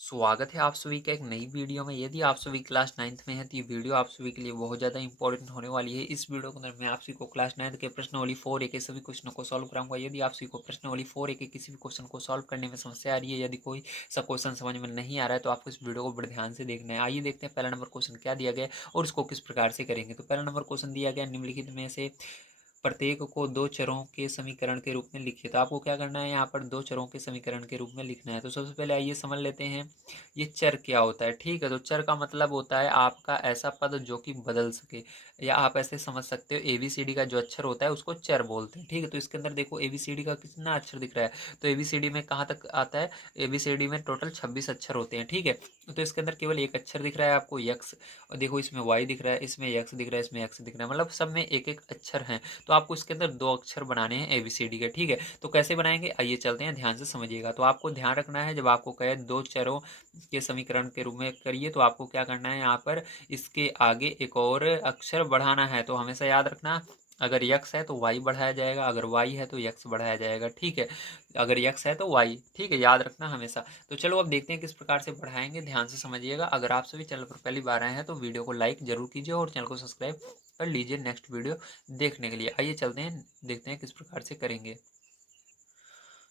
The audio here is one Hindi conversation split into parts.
स्वागत है आप सभी का एक नई वीडियो में। यदि आप सभी क्लास 9th में हैं तो ये वीडियो आप सभी के लिए बहुत ज़्यादा इंपॉर्टेंट होने वाली है। इस वीडियो के अंदर मैं आप सभी को क्लास 9th के प्रश्नावली 4A के सभी क्वेश्चनों को सॉल्व कराऊंगा। यदि आप सभी को प्रश्नावली 4A के किसी भी क्वेश्चन को सॉल्व करने में समस्या आ रही है, यदि कोई सा क्वेश्चन समझ में नहीं आ रहा है, तो आपको इस वीडियो को बड़े ध्यान से देखना है। आइए देखते हैं पहला नंबर क्वेश्चन क्या दिया गया है और इसको किस प्रकार से करेंगे। तो पहला नंबर क्वेश्चन दिया गया, निम्नलिखित में से प्रत्येक को दो चरों के समीकरण के रूप में लिखिए। तो आपको क्या करना है, यहाँ पर दो चरों के समीकरण के रूप में लिखना है। तो सबसे पहले आइए समझ लेते हैं ये चर क्या होता है। ठीक है, तो चर का मतलब होता है आपका ऐसा पद जो कि बदल सके, या आप ऐसे समझ सकते हो ABCD का जो अक्षर होता है उसको चर बोलते हैं। ठीक है, तो इसके अंदर देखो ABCD का कितना अक्षर दिख रहा है। तो ABCD में कहाँ तक आता है, ABCD में टोटल 26 अक्षर होते हैं। ठीक है, तो इसके अंदर केवल एक अक्षर दिख रहा है आपको यक्स, और देखो इसमें वाई दिख रहा है, इसमें यक्स दिख रहा है, इसमें एक्स दिख रहा है, मतलब सब में एक एक अक्षर है। तो आपको इसके अंदर दो अक्षर बनाने हैं ABCD के। ठीक है, तो कैसे बनाएंगे आइए चलते हैं, ध्यान से समझिएगा। तो आपको ध्यान रखना है, जब आपको कहे दो चरों के समीकरण के रूप में करिए, तो आपको क्या करना है, यहाँ पर इसके आगे एक और अक्षर बढ़ाना है। तो हमेशा याद रखना, अगर यक्स है तो वाई बढ़ाया जाएगा, अगर वाई है तो यक्स बढ़ाया जाएगा। ठीक है, अगर यक्स है तो वाई। ठीक है, याद रखना हमेशा। तो चलो अब देखते हैं किस प्रकार से बढ़ाएंगे, ध्यान से समझिएगा। अगर आप सभी चैनल पर पहली बार आए हैं तो वीडियो को लाइक जरूर कीजिए और चैनल को सब्सक्राइब कर लीजिए नेक्स्ट वीडियो देखने के लिए। आइए चलते हैं, देखते हैं किस प्रकार से करेंगे।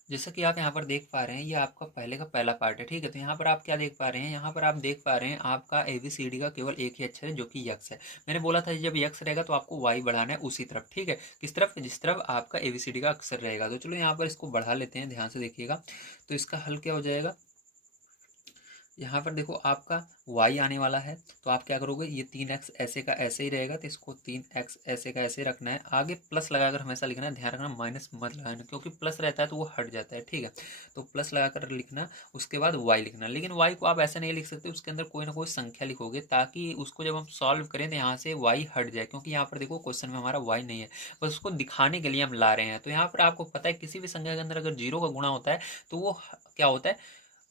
जैसा कि आप यहाँ पर देख पा रहे हैं, ये आपका पहले का पहला पार्ट है। ठीक है, तो यहाँ पर आप क्या देख पा रहे हैं, यहाँ पर आप देख पा रहे हैं आपका ABCD का केवल एक ही अक्षर है जो कि यक्स है। मैंने बोला था जब यक्स रहेगा तो आपको वाई बढ़ाना है उसी तरफ। ठीक है, किस तरफ, जिस तरफ आपका ABCD का अक्षर रहेगा। तो चलो यहाँ पर इसको बढ़ा लेते हैं, ध्यान से देखिएगा। तो इसका हल क्या हो जाएगा, यहाँ पर देखो आपका y आने वाला है, तो आप क्या करोगे, ये 3x ऐसे का ऐसे ही रहेगा, तो इसको 3x ऐसे का ऐसे रखना है। आगे प्लस लगाकर हमेशा लिखना है, ध्यान रखना माइनस मत लगाना, क्योंकि प्लस रहता है तो वो हट जाता है। ठीक है, तो प्लस लगाकर लिखना, उसके बाद y लिखना। लेकिन y को आप ऐसे नहीं लिख सकते, उसके अंदर कोई ना कोई संख्या लिखोगे, ताकि उसको जब हम सॉल्व करें तो यहाँ से y हट जाए, क्योंकि यहाँ पर देखो क्वेश्चन में हमारा y नहीं है, बस उसको दिखाने के लिए हम ला रहे हैं। तो यहाँ पर आपको पता है किसी भी संख्या के अंदर अगर जीरो का गुणा होता है तो वो क्या होता है,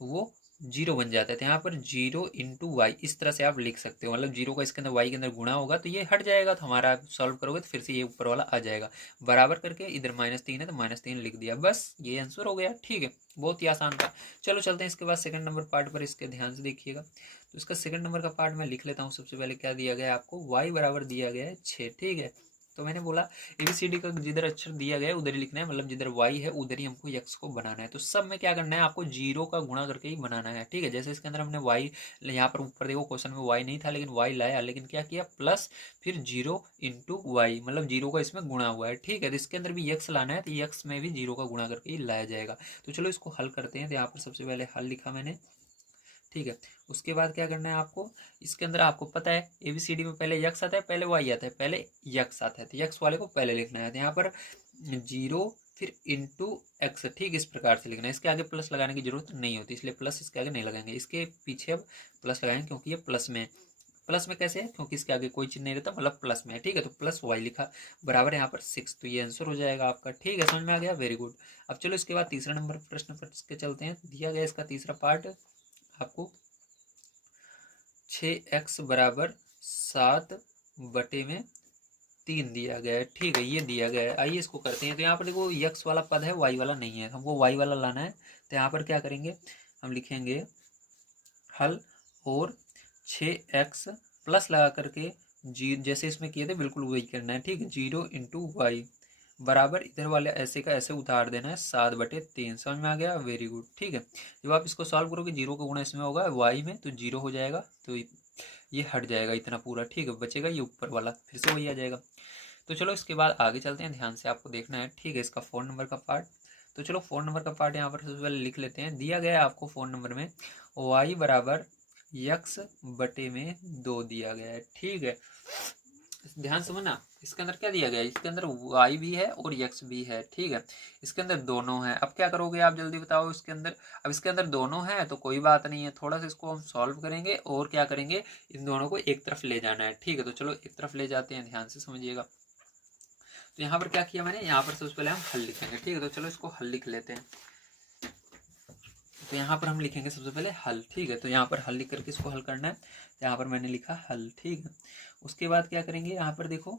वो जीरो बन जाता है। तो यहाँ पर जीरो इंटू वाई इस तरह से आप लिख सकते हो, मतलब जीरो का इसके अंदर वाई के अंदर गुणा होगा तो ये हट जाएगा, तो हमारा सॉल्व करोगे तो फिर से ये ऊपर वाला आ जाएगा। बराबर करके इधर -3 है तो -3 लिख दिया, बस ये आंसर हो गया। ठीक है, बहुत ही आसान था। चलो चलते हैं इसके बाद सेकंड नंबर पार्ट पर, इसके ध्यान से देखिएगा। तो इसका सेकंड नंबर का पार्ट मैं लिख लेता हूँ। सबसे पहले क्या दिया गया है आपको, वाई बराबर दिया गया है 6। ठीक है, तो मैंने बोला ABCD का जिधर अक्षर दिया गया है उधर ही लिखना है, मतलब जिधर y है उधर ही हमको x को बनाना है। तो सब में क्या करना है, आपको जीरो का गुणा करके ही बनाना है। ठीक है, जैसे इसके अंदर हमने y, यहाँ पर ऊपर देखो क्वेश्चन में y नहीं था लेकिन y लाया, लेकिन क्या किया, प्लस फिर जीरो इंटू वाई, मतलब जीरो का इसमें गुणा हुआ है। ठीक है, तो इसके अंदर भी x लाना है, तो x में भी जीरो का गुणा करके ही लाया जाएगा। तो चलो इसको हल करते हैं। तो यहाँ पर सबसे पहले हल लिखा मैंने। ठीक है, उसके बाद क्या करना है आपको, इसके अंदर आपको पता है ABCD में पहले यक्स आता है, पहले वाई आता है, पहले यक्स आता है, तो यक्स वाले को पहले लिखना है। तो यहाँ पर जीरो फिर इंटू एक्स, ठीक इस प्रकार से लिखना है। इसके आगे प्लस लगाने की जरूरत नहीं होती, इसलिए प्लस इसके आगे नहीं लगाएंगे, इसके पीछे अब प्लस लगाएंगे, क्योंकि ये प्लस में है। प्लस में कैसे है, क्योंकि इसके आगे कोई चिन्ह नहीं रहता, मतलब प्लस में है। ठीक है, तो प्लस वाई लिखा बराबर यहाँ पर 6, तो ये आंसर हो जाएगा आपका। ठीक है, समझ में आ गया, वेरी गुड। अब चलो इसके बाद तीसरा नंबर प्रश्न पर इसके चलते हैं। दिया गया इसका तीसरा पार्ट आपको 6x बराबर 7/3 दिया गया है। ठीक है, ये दिया गया है। आइए इसको करते हैं। तो यहाँ पर देखो यक्स वाला पद है, वाई वाला नहीं है, हमको वाई वाला लाना है। तो यहाँ पर क्या करेंगे, हम लिखेंगे हल, और 6x प्लस लगा करके जी जैसे इसमें किए थे बिल्कुल वही करना है। ठीक है, जीरो इंटू वाई बराबर इधर वाले ऐसे का ऐसे उतार देना है 7/3। समझ में आ गया, वेरी गुड। ठीक है, जब आप इसको सॉल्व करोगे जीरो का गुणा इसमें होगा वाई में, तो जीरो हो जाएगा, तो ये हट जाएगा इतना पूरा। ठीक है, बचेगा ये ऊपर वाला, फिर से वही आ जाएगा। तो चलो इसके बाद आगे चलते हैं, ध्यान से आपको देखना है। ठीक है, इसका 4 नंबर का पार्ट। तो चलो 4 नंबर का पार्ट यहाँ पर सबसे पहले लिख लेते हैं। दिया गया है आपको 4 नंबर में वाई बराबर x/2 दिया गया है। ठीक है, ध्यान समझना, इसके अंदर क्या दिया गया है, इसके अंदर y भी है और x भी है। ठीक है, इसके अंदर दोनों है। अब क्या करोगे आप जल्दी बताओ इसके अंदर। अब इसके अंदर दोनों है तो कोई बात नहीं है, थोड़ा सा इसको हम सॉल्व करेंगे और क्या करेंगे, इन दोनों को एक तरफ ले जाना है। ठीक है, तो चलो एक तरफ ले जाते हैं, ध्यान से समझिएगा। तो यहाँ पर क्या किया मैंने, यहाँ पर सबसे पहले हम हल लिखेंगे। ठीक है, तो चलो इसको हल लिख लेते हैं। तो यहाँ पर हम लिखेंगे सबसे पहले हल। ठीक है, तो यहाँ पर हल लिख करके इसको हल करना है। तो यहाँ पर मैंने लिखा हल। ठीक है, उसके बाद क्या करेंगे, यहाँ पर देखो,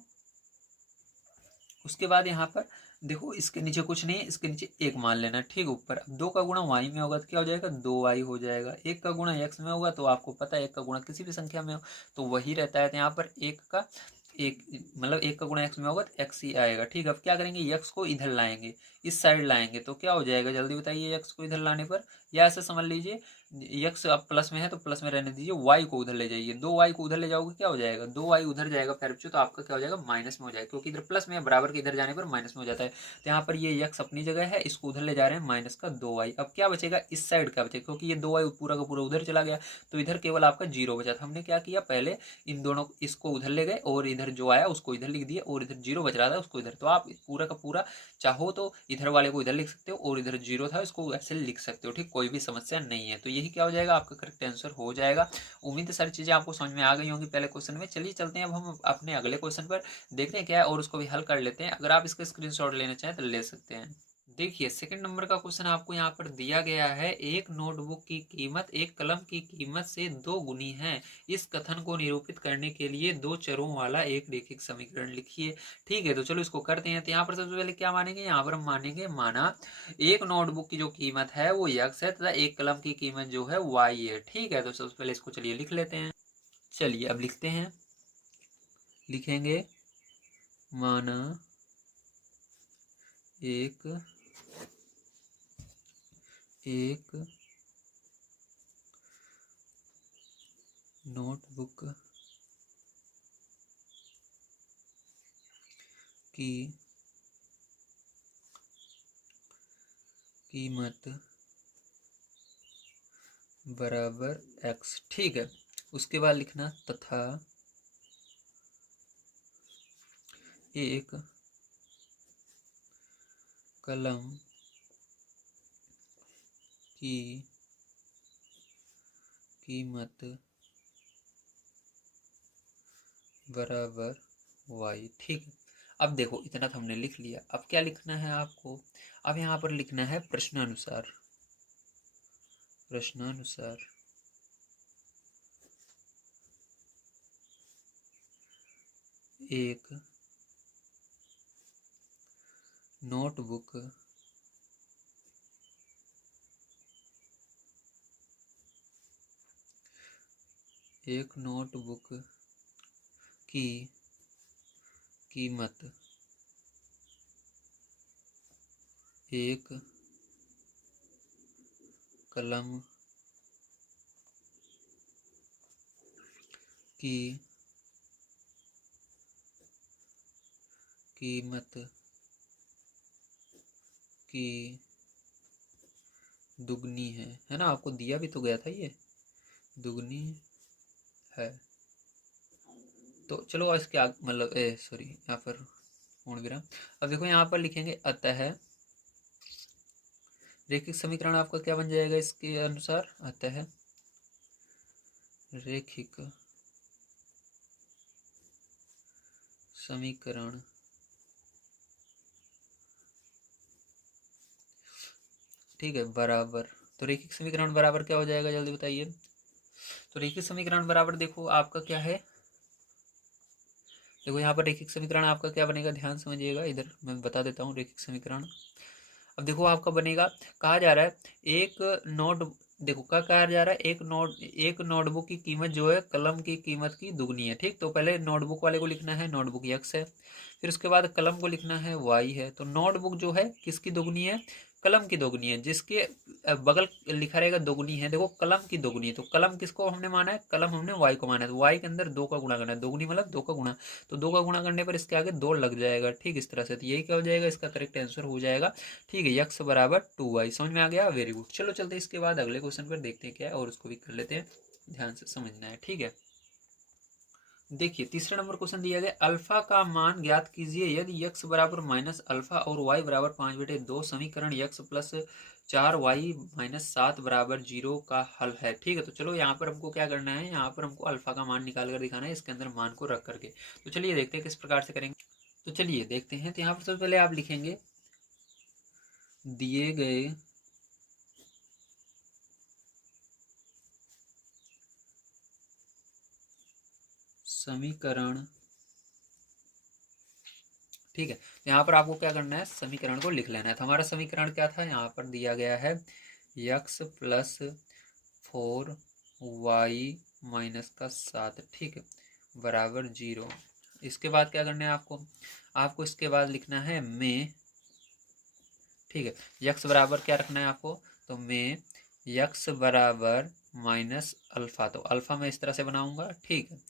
उसके बाद यहाँ पर देखो इसके नीचे कुछ नहीं है, इसके नीचे एक मान लेना, ठीक। ऊपर अब 2 का गुणा y में होगा तो क्या हो जाएगा, 2y हो जाएगा। 1 का गुणा x में होगा तो आपको पता है 1 का गुणा किसी भी संख्या में हो तो वही रहता है। तो यहाँ पर 1 का एक मतलब 1 का गुणा x में होगा तो x ही आएगा, ठीक। अब क्या करेंगे, x को इधर लाएंगे, इस साइड लाएंगे तो क्या हो जाएगा, जल्दी बताइए। x को इधर लाने पर, या ऐसे समझ लीजिए x अब प्लस में है तो प्लस में रहने दीजिए, y को उधर ले जाइए, 2y को उधर ले जाओगे क्या हो जाएगा, 2y उधर जाएगा फिर बच्चों तो आपका क्या हो जाएगा, माइनस में हो जाएगा, क्योंकि इधर प्लस में है, बराबर के इधर जाने पर माइनस में हो जाता है। तो यहाँ पर ये x अपनी जगह है, इसको उधर ले जा रहे हैं माइनस का 2y। अब क्या बचेगा, इस साइड क्या बचेगा, क्योंकि ये 2y पूरा का पूरा उधर चला गया तो इधर केवल आपका 0 बचा था। हमने क्या किया, पहले इन दोनों इसको उधर ले गए और इधर जो आया उसको इधर लिख दिया और इधर 0 बच रहा था उसको इधर। तो आप पूरा का पूरा चाहो तो इधर वाले को इधर लिख सकते हो और इधर 0 था इसको ऐसे लिख सकते हो, ठीक। कोई भी समस्या नहीं है। तो यही क्या हो जाएगा, आपका करेक्ट आंसर हो जाएगा। उम्मीद है सारी चीजें आपको समझ में आ गई होंगी पहले क्वेश्चन में। चलिए चलते हैं अब हम अपने अगले क्वेश्चन पर, देखते हैं क्या है और उसको भी हल कर लेते हैं। अगर आप इसका स्क्रीनशॉट लेना चाहें तो ले सकते हैं। देखिए सेकंड नंबर का क्वेश्चन आपको यहाँ पर दिया गया है, एक नोटबुक की कीमत एक कलम की कीमत से 2 गुनी है। इस कथन को निरूपित करने के लिए 2 चरों वाला एक रैखिक समीकरण लिखिए। ठीक है, तो चलो इसको करते हैं। तो यहाँ पर सबसे पहले क्या मानेंगे, यहाँ पर हम मानेंगे माना एक नोटबुक की जो कीमत है वो x है तथा एक कलम की कीमत जो है y है। ठीक है, तो सबसे पहले इसको चलिए लिख लेते हैं। चलिए अब लिखते हैं, लिखेंगे माना एक नोटबुक की कीमत बराबर x। ठीक है, उसके बाद लिखना तथा एक कलम की कीमत बराबर y। ठीक है, अब देखो इतना तो हमने लिख लिया। अब क्या लिखना है आपको, अब यहाँ पर लिखना है प्रश्नानुसार। प्रश्नानुसार एक नोटबुक की कीमत एक कलम की कीमत की दुगनी है ना। आपको दिया भी तो गया था ये, दुगनी है। तो चलो इसके आगे मतलब सॉरी यहाँ पर पूर्ण विराम। अब देखो यहाँ पर लिखेंगे अतः रैखिक समीकरण आपका क्या बन जाएगा इसके अनुसार, अतः रैखिक समीकरण ठीक है बराबर। तो रैखिक समीकरण बराबर क्या हो जाएगा, जल्दी बताइए। तो रैखिक समीकरण बराबर देखो आपका क्या है, देखो यहाँ पर रैखिक समीकरण आपका क्या बनेगा, ध्यान समझिएगा। इधर मैं बता देता हूँ रैखिक समीकरण। अब देखो आपका बनेगा, कहा जा रहा है एक नोट, देखो क्या कहा जा रहा है, एक नोटबुक की कीमत जो है कलम की कीमत की दुगनी है। ठीक, तो पहले नोटबुक वाले को लिखना है, नोटबुक x है, फिर उसके बाद कलम को लिखना है y है। तो नोटबुक जो है किसकी दुगनी है, कलम की दोगुनी है। जिसके बगल लिखा रहेगा दोगुनी है, देखो कलम की दोगुनी। तो कलम किसको हमने माना है, कलम हमने y को माना है, तो y के अंदर 2 का गुणा करना है, दोगुनी मतलब 2 का गुणा। तो 2 का गुणा करने पर इसके आगे 2 लग जाएगा, ठीक इस तरह से। तो यही क्या हो जाएगा, इसका करेक्ट आंसर हो जाएगा। ठीक है, x बराबर 2y। समझ में आ गया, वेरी गुड। चलो चलते हैं इसके बाद अगले क्वेश्चन पर, देखते हैं क्या है और उसको भी कर लेते हैं, ध्यान से समझना है। ठीक है, देखिए तीसरा नंबर क्वेश्चन दिया गया, अल्फा का मान ज्ञात कीजिए यदि x बराबर माइनस अल्फा और y बराबर 5/2 समीकरण x प्लस 4y माइनस 7 बराबर 0 का हल है। ठीक है, तो चलो यहाँ पर हमको क्या करना है, यहाँ पर हमको अल्फा का मान निकाल कर दिखाना है, इसके अंदर मान को रख करके। तो चलिए देखते हैं किस प्रकार से करेंगे। तो चलिए देखते हैं। तो यहाँ पर सबसे पहले आप लिखेंगे दिए गए समीकरण, ठीक है। तो यहाँ पर आपको क्या करना है, समीकरण को लिख लेना है। तो हमारा समीकरण क्या था, यहाँ पर दिया गया है x प्लस 4y माइनस का 7, ठीक है, बराबर 0। इसके बाद क्या करना है आपको इसके बाद लिखना है में, ठीक है, यक्स बराबर क्या रखना है आपको, तो में यक्स बराबर माइनस अल्फा, तो अल्फा मैं इस तरह से बनाऊंगा, ठीक है,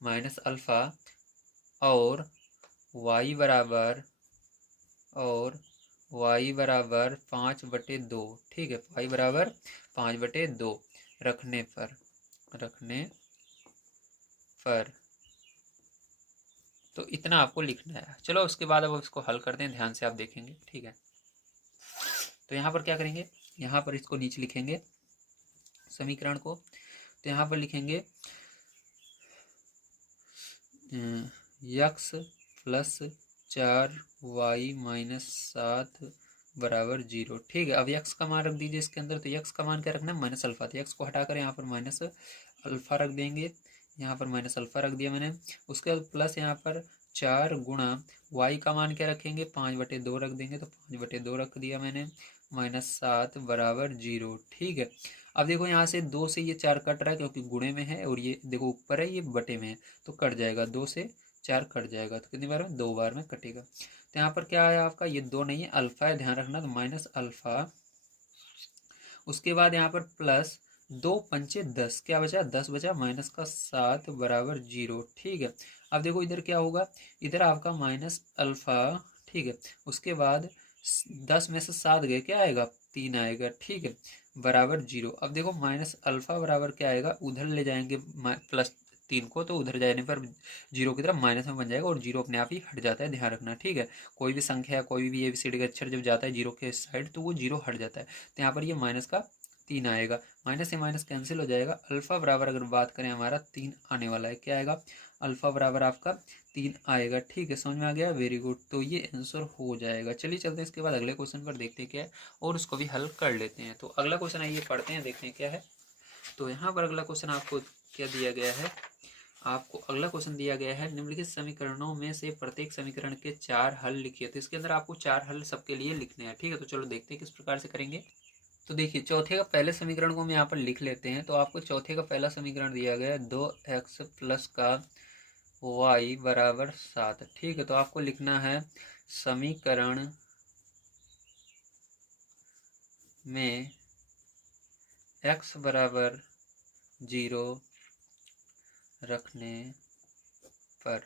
माइनस अल्फा, और y बराबर y बराबर 5/2, ठीक है, y बराबर 5/2 रखने पर तो इतना आपको लिखना है। चलो उसके बाद अब इसको हल करते हैं, ध्यान से आप देखेंगे, ठीक है। तो यहाँ पर क्या करेंगे, यहाँ पर इसको नीचे लिखेंगे समीकरण को। तो यहाँ पर लिखेंगे यक्स प्लस 4y माइनस 7 बराबर 0, ठीक है। अब यक्स का मान रख दीजिए इसके अंदर। तो यक्स का मान क्या रखना है, माइनस अल्फा। तो यक्स को हटाकर यहाँ पर माइनस अल्फा रख देंगे, यहाँ पर माइनस अल्फा रख दिया मैंने। उसके बाद प्लस यहाँ पर 4 गुणा y का मान क्या रखेंगे, 5/2 रख देंगे। तो 5/2 रख दिया मैंने, माइनस 7 बराबर 0, ठीक है। अब देखो यहाँ से 2 से ये 4 कट रहा है क्योंकि गुणे में है, और ये देखो ऊपर है, ये बटे में है, तो कट जाएगा, 2 से 4 कट जाएगा। तो कितनी बार में, 2 बार में कटेगा। तो यहाँ पर क्या है आपका, ये 2 नहीं है, अल्फा है, ध्यान रखना। तो माइनस अल्फा, उसके बाद यहाँ पर प्लस 2 पंचे 10, क्या बचा, 10 बचा, माइनस का 7 बराबर 0, ठीक है। अब देखो इधर क्या होगा, इधर आपका माइनस अल्फा, ठीक है, उसके बाद 10 में से 7 गए, क्या आएगा, 3 आएगा, ठीक है, बराबर 0। अब देखो माइनस अल्फा बराबर क्या आएगा, उधर ले जाएंगे प्लस 3 को, तो उधर जाने पर 0 की तरफ माइनस में बन जाएगा, और 0 अपने आप ही हट जाता है, ध्यान रखना, ठीक है। कोई भी संख्या, कोई भी एबीसीडी का अक्षर जब जाता है 0 के साइड, तो वो 0 हट जाता है। तो यहाँ पर ये माइनस का 3 आएगा, माइनस से माइनस कैंसिल हो जाएगा। अल्फा बराबर अगर बात करें हमारा 3 आने वाला है, क्या आएगा, अल्फा बराबर आपका 3 आएगा, ठीक है। समझ में आ गया, वेरी गुड। तो ये आंसर हो जाएगा। चलिए चलते हैं इसके बाद अगले क्वेश्चन पर, देखते हैं क्या है, और उसको भी हल कर लेते हैं। तो अगला क्वेश्चन आइए पढ़ते हैं, देखते हैं क्या है। तो यहाँ पर अगला क्वेश्चन आपको क्या दिया गया है, आपको अगला क्वेश्चन दिया गया है, निम्नलिखित समीकरणों में से प्रत्येक समीकरण के 4 हल लिखिए। तो इसके अंदर आपको 4 हल सबके लिए लिखने हैं, ठीक है। तो चलो देखते हैं किस प्रकार से करेंगे। तो देखिए चौथे का पहले समीकरण को हम यहाँ पर लिख लेते हैं। तो आपको चौथे का पहला समीकरण दिया गया है 2x प्लस का y बराबर 7, ठीक है। तो आपको लिखना है समीकरण में x बराबर 0 रखने पर,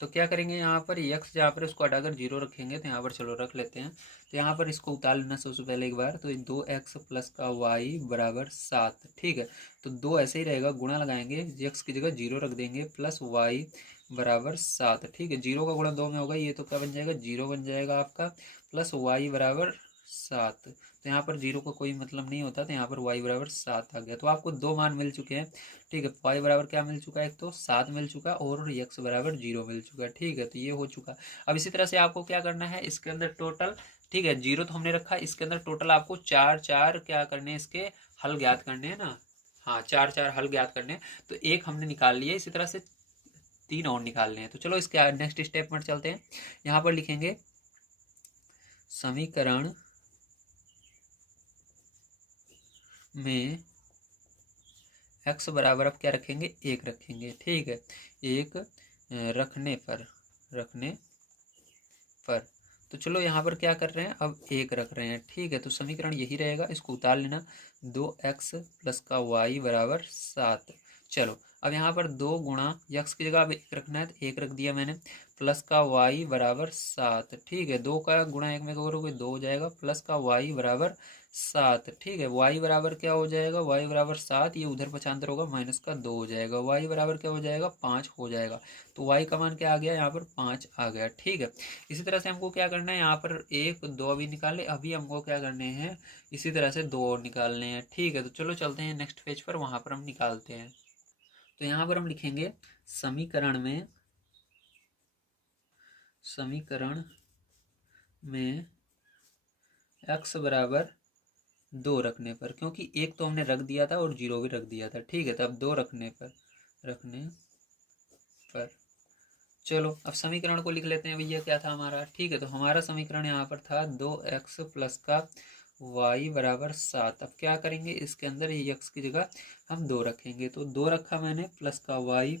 तो क्या करेंगे, यहाँ पर x जहाँ पर उसको हटाकर 0 रखेंगे। तो यहाँ पर चलो रख लेते हैं। तो यहाँ पर इसको उतार लेना सबसे पहले एक बार। तो 2x प्लस का y बराबर 7, ठीक है। तो 2 ऐसे ही रहेगा, गुणा लगाएंगे, x की जगह 0 रख देंगे, प्लस y बराबर 7, ठीक है। 0 का गुणा 2 में होगा, ये तो क्या बन जाएगा, 0 बन जाएगा आपका, प्लस y बराबर 7। तो यहाँ पर 0 का कोई मतलब नहीं होता, तो यहाँ पर y बराबर 7 आ गया। तो आपको 2 मान मिल चुके हैं, ठीक है। y बराबर क्या मिल चुका है, एक तो 7 मिल चुका, और x बराबर 0 मिल चुका, ठीक है। तो ये हो चुका। अब इसी तरह से आपको क्या करना है, इसके अंदर टोटल, ठीक है, 0 तो हमने रखा, इसके अंदर टोटल आपको 4 क्या करने हैं, इसके हल ज्ञात करने हैं ना। हाँ, 4 हल ज्ञात करने हैं। तो एक हमने निकाल लिया, इसी तरह से 3 और निकालने हैं। तो चलो इसके नेक्स्ट स्टेप पर चलते हैं। यहाँ पर लिखेंगे समीकरण में x बराबर अब क्या रखेंगे, 1 रखेंगे, ठीक है। 1 रखने पर तो चलो यहाँ पर क्या कर रहे हैं, अब 1 रख रहे हैं, ठीक है। तो समीकरण यही रहेगा, इसको उतार लेना, 2x प्लस का y बराबर 7। चलो अब यहाँ पर 2 गुणा x की जगह अब 1 रखना है, तो 1 रख दिया मैंने, प्लस का y बराबर 7, ठीक है। 2 का गुणा 1 में करोगे 2 हो जाएगा, प्लस का y बराबर 7, ठीक है। y बराबर क्या हो जाएगा, y बराबर 7, ये उधर पक्षांतर होगा, माइनस का 2 हो जाएगा, y बराबर क्या हो जाएगा, 5 हो जाएगा। तो y का मान क्या आ गया, यहाँ पर 5 आ गया, ठीक है। इसी तरह से हमको क्या करना है, यहाँ पर 1 2 अभी निकाले, अभी हमको क्या करने हैं, इसी तरह से 2 और निकालने हैं, ठीक है। तो चलो चलते हैं नेक्स्ट पेज पर, वहाँ पर हम निकालते हैं। तो यहाँ पर हम लिखेंगे समीकरण में x बराबर 2 रखने पर, क्योंकि 1 तो हमने रख दिया था और 0 भी रख दिया था, ठीक है। तब 2 रखने पर चलो अब समीकरण को लिख लेते हैं भैया, क्या था हमारा। ठीक है, तो हमारा समीकरण यहाँ पर था 2x प्लस का y बराबर 7। अब क्या करेंगे, इसके अंदर ये x की जगह हम 2 रखेंगे, तो 2 रखा मैंने प्लस का y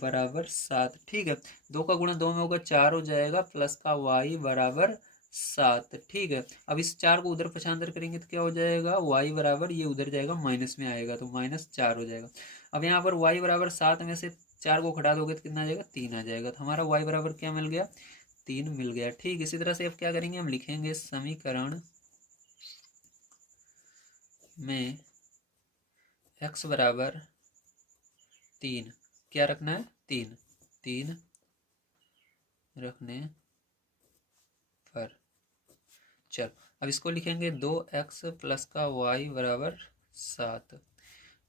बराबर 7। ठीक है, 2 का गुणा 2 में होगा 4 हो जाएगा, प्लस का y बराबर 7। ठीक है, अब इस 4 को उधर पक्षांतर करेंगे तो क्या हो जाएगा, y बराबर, ये उधर जाएगा माइनस में आएगा तो -4 हो जाएगा। अब यहाँ पर y बराबर 7 में से 4 को घटा दोगे तो कितना आ जाएगा, 3 आ जाएगा। तो हमारा y बराबर क्या मिल गया, 3 मिल गया। ठीक, इसी तरह से अब क्या करेंगे, हम लिखेंगे समीकरण में x बराबर 3, क्या रखना है, 3 रखने पर। चल अब इसको लिखेंगे 2x प्लस का y बराबर 7।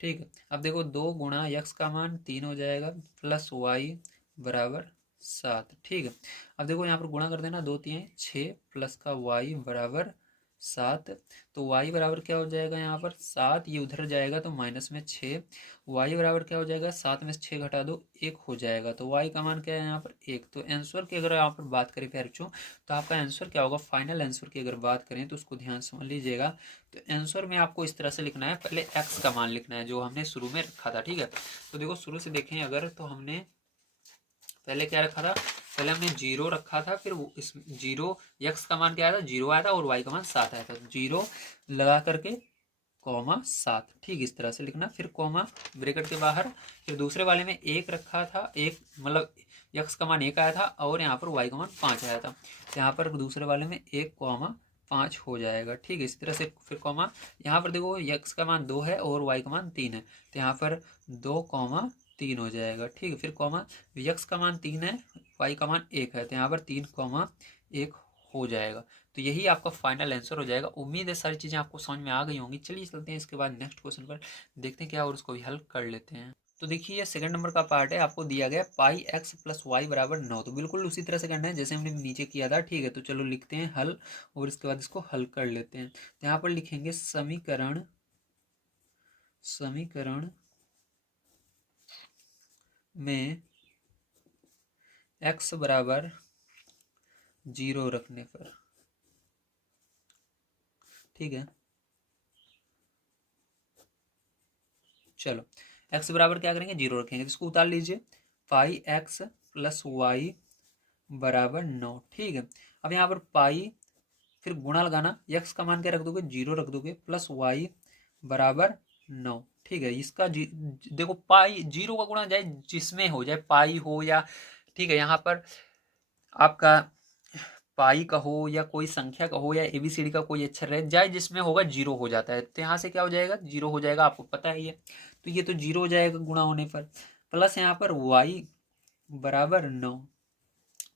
ठीक है, अब देखो 2 गुणा x का मान 3 हो जाएगा, प्लस y बराबर 7। ठीक है, अब देखो यहाँ पर गुणा कर देना, 2 3 6, प्लस का y बराबर 7। तो y बराबर क्या हो जाएगा, यहाँ पर 7, ये उधर जाएगा तो माइनस में 6, y बराबर क्या हो जाएगा, 7 में से 6 घटा दो 1 हो जाएगा। तो y का मान क्या है यहाँ पर 1। तो आंसर की अगर यहाँ पर बात करें प्यारे बच्चों, तो आपका आंसर क्या होगा, फाइनल आंसर की अगर बात करें तो उसको ध्यान से समझ लीजिएगा। तो आंसर में आपको इस तरह से लिखना है, पहले x का मान लिखना है जो हमने शुरू में रखा था। ठीक है, तो देखो शुरू से देखें अगर, तो हमने पहले क्या रखा था, पहले हमने 0 रखा था, फिर इस 0 x का मान क्या आया था, 0 आया था, और y का मान 7 आया था। 0 लगा करके कॉमा 7। ठीक, इस तरह से लिखना, फिर कॉमा ब्रैकेट के बाहर, फिर दूसरे वाले में 1 रखा था, 1 मतलब x का मान 1 आया था, और यहाँ पर y का मान 5 आया था, तो यहाँ पर दूसरे वाले में 1 कॉमा 5 हो जाएगा। ठीक है, इस तरह से फिर कॉमा, यहाँ पर देखो x का मान 2 है और y का मान 3 है, तो यहाँ पर 2 कॉमा 3 हो जाएगा। ठीक है, फिर कॉमा, x का मान 3 है, y का मान 1 है, तो यहाँ पर 3 कॉमा 1 हो जाएगा। तो यही आपका फाइनल आंसर हो जाएगा। उम्मीद है सारी चीज़ें आपको समझ में आ गई होंगी। चलिए चलते हैं इसके बाद नेक्स्ट क्वेश्चन पर, देखते हैं क्या और उसको भी हल कर लेते हैं। तो देखिए ये सेकंड नंबर का पार्ट है, आपको दिया गया पाई एक्स प्लस वाई बराबर 9। तो बिल्कुल उसी तरह से करना है जैसे हमने नीचे किया था। ठीक है, तो चलो लिखते हैं हल, और इसके बाद इसको हल कर लेते हैं। तो यहाँ पर लिखेंगे समीकरण में x बराबर 0 रखने पर। ठीक है, चलो x बराबर क्या करेंगे, 0 रखेंगे, तो इसको उतार लीजिए, पाई x प्लस वाई बराबर 9। ठीक है, अब यहाँ पर पाई, फिर गुणा लगाना, x का मान क्या रख दोगे, 0 रख दोगे, प्लस y बराबर 9। ठीक है, इसका देखो पाई 0 का गुणा जाए जिसमें हो जाए, पाई हो या, ठीक है, यहाँ पर आपका पाई का हो या कोई संख्या का हो या एबीसीडी का कोई अक्षर रहे जाए, जिसमें होगा 0 हो जाता है, तो यहाँ से क्या हो जाएगा, 0 हो जाएगा, आपको पता ही है। तो ये तो 0 हो जाएगा गुणा होने पर, प्लस यहाँ पर y बराबर 9,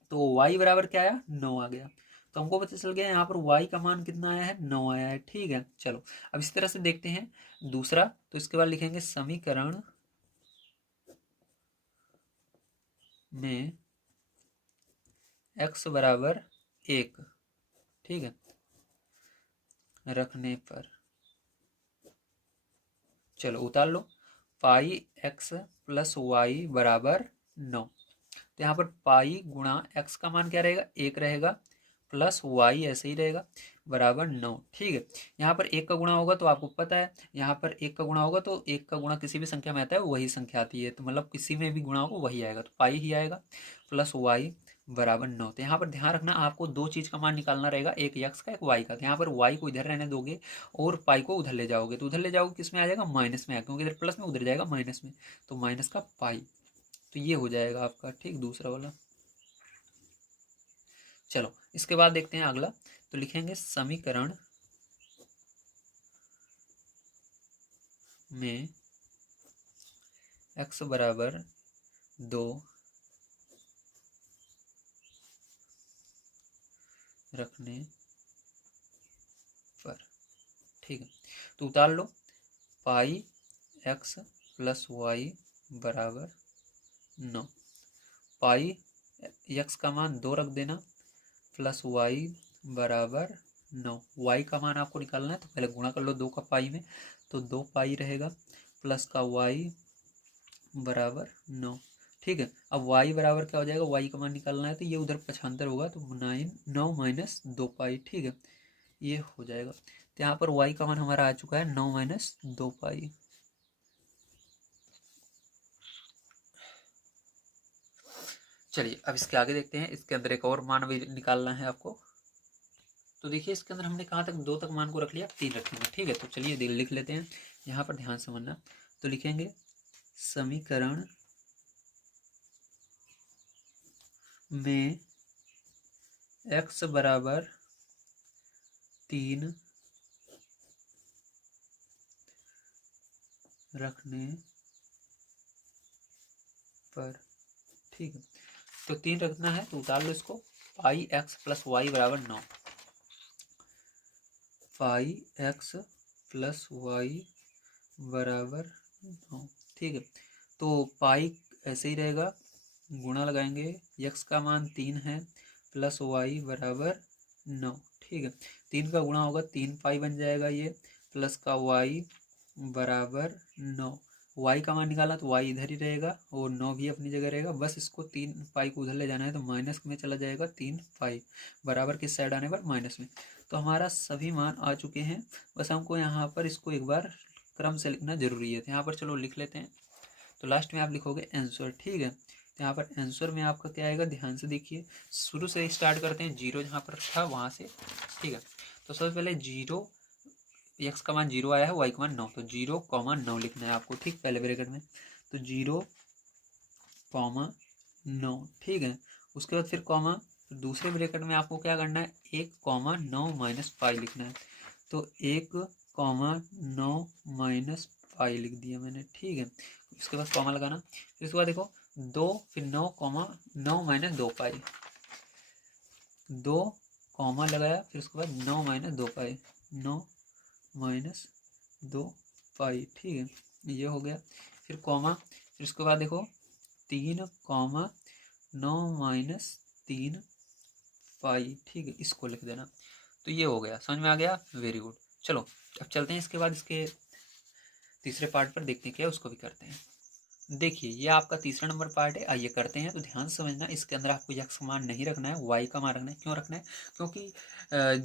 तो y बराबर क्या आया, 9 आ गया। तो हमको पता चल गया यहाँ पर y का मान कितना आया है, 9 आया है। ठीक है, चलो अब इस तरह से देखते हैं दूसरा। तो इसके बाद लिखेंगे समीकरण में x बराबर 1, ठीक है, रखने पर। चलो उतार लो, पाई x प्लस वाई बराबर 9। तो यहाँ पर पाई गुणा x का मान क्या रहेगा, 1 रहेगा, प्लस y ऐसे ही रहेगा, बराबर 9। ठीक है, यहाँ पर 1 का गुणा होगा तो आपको पता है, यहाँ पर 1 का गुणा होगा तो 1 का गुणा किसी भी संख्या में आता है वही संख्या आती है, तो मतलब किसी में भी गुणा होगा वही आएगा, तो पाई ही आएगा, प्लस y बराबर 9। तो यहाँ पर ध्यान रखना, आपको 2 चीज़ का मान निकालना रहेगा, एक x का, एक y का। तो यहाँ पर y को इधर रहने दोगे और पाई को उधर ले जाओगे, तो उधर ले जाओगे किस में आ जाएगा, माइनस में आएगा, क्योंकि इधर प्लस में उधर जाएगा माइनस में, तो माइनस का पाई। तो ये हो जाएगा आपका, ठीक, दूसरा वाला। चलो इसके बाद देखते हैं अगला। तो लिखेंगे समीकरण में x बराबर 2 रखने पर। ठीक है, तो उतार लो, पाई x प्लस वाई बराबर 9, पाई x का मान 2 रख देना, प्लस y बराबर 9। y का मान आपको निकालना है, तो पहले गुणा कर लो 2 का पाई में, तो 2 पाई रहेगा, प्लस का y बराबर 9। ठीक है। अब y बराबर क्या हो जाएगा, y का मान निकालना है तो ये उधर पक्षांतर होगा तो 9 माइनस 2 पाई, ठीक है, ये हो जाएगा। तो यहाँ पर y का मान हमारा आ चुका है 9 माइनस 2 पाई। चलिए अब इसके आगे देखते हैं, इसके अंदर एक और मान भी निकालना है आपको। तो देखिए इसके अंदर हमने कहाँ तक 2 तक मान को रख लिया, 3 रखेंगे, ठीक है। तो चलिए लिख लेते हैं, यहाँ पर ध्यान से समझना। तो लिखेंगे समीकरण में x बराबर 3 रखने पर, ठीक है। तो 3 रखना है तो उतार लो इसको, पाई x प्लस वाई बराबर 9, पाई x प्लस वाई बराबर 9, ठीक है। तो पाई ऐसे ही रहेगा, गुणा लगाएंगे, x का मान 3 है प्लस वाई बराबर 9, ठीक है। 3 का गुणा होगा 3 पाई बन जाएगा ये, प्लस का y बराबर 9। y का मान निकाला तो y इधर ही रहेगा और 9 भी अपनी जगह रहेगा। बस इसको 3 पाई को उधर ले जाना है तो माइनस में चला जाएगा, 3 पाई बराबर किस साइड आने पर, माइनस में। तो हमारा सभी मान आ चुके हैं, बस हमको यहाँ पर इसको एक बार क्रम से लिखना जरूरी है। तो यहाँ पर चलो लिख लेते हैं। तो लास्ट में आप लिखोगे आंसर, ठीक है। तो यहाँ पर आंसर में आपका क्या आएगा, ध्यान से देखिए, शुरू से स्टार्ट करते हैं, जीरो जहाँ पर था वहाँ से, ठीक है। तो सबसे पहले जीरो, एक्स का मान 0 आया है, वाई का मान 9, तो 0,9 लिखना है आपको, ठीक, पहले ब्रैकेट में। तो 0,9, ठीक है। उसके बाद फिर कॉमा, तो दूसरे ब्रैकेट में आपको क्या करना है, 1,9 माइनस पाई लिखना है। तो 1,9 माइनस पाई लिख दिया मैंने, ठीक है। इसके बाद कॉमा लगाना, फिर उसके बाद देखो 2, फिर 9,9 माइनस 2 पाई, 2 कॉमा लगाया, फिर उसके बाद 9 माइनस 2 पाई, 9 माइनस 2 पाई, ठीक है, ये हो गया। फिर कॉमा, फिर उसके बाद देखो 3,9 माइनस 3 पाई, ठीक है, इसको लिख देना। तो ये हो गया, समझ में आ गया, वेरी गुड। चलो अब चलते हैं इसके बाद इसके तीसरे पार्ट पर, देखते हैं क्या उसको भी करते हैं। देखिए ये आपका तीसरा नंबर पार्ट है, आइए करते हैं। तो ध्यान से समझना, इसके अंदर आपको x का मान नहीं रखना है, y का मान रखना है। क्यों रखना है, क्योंकि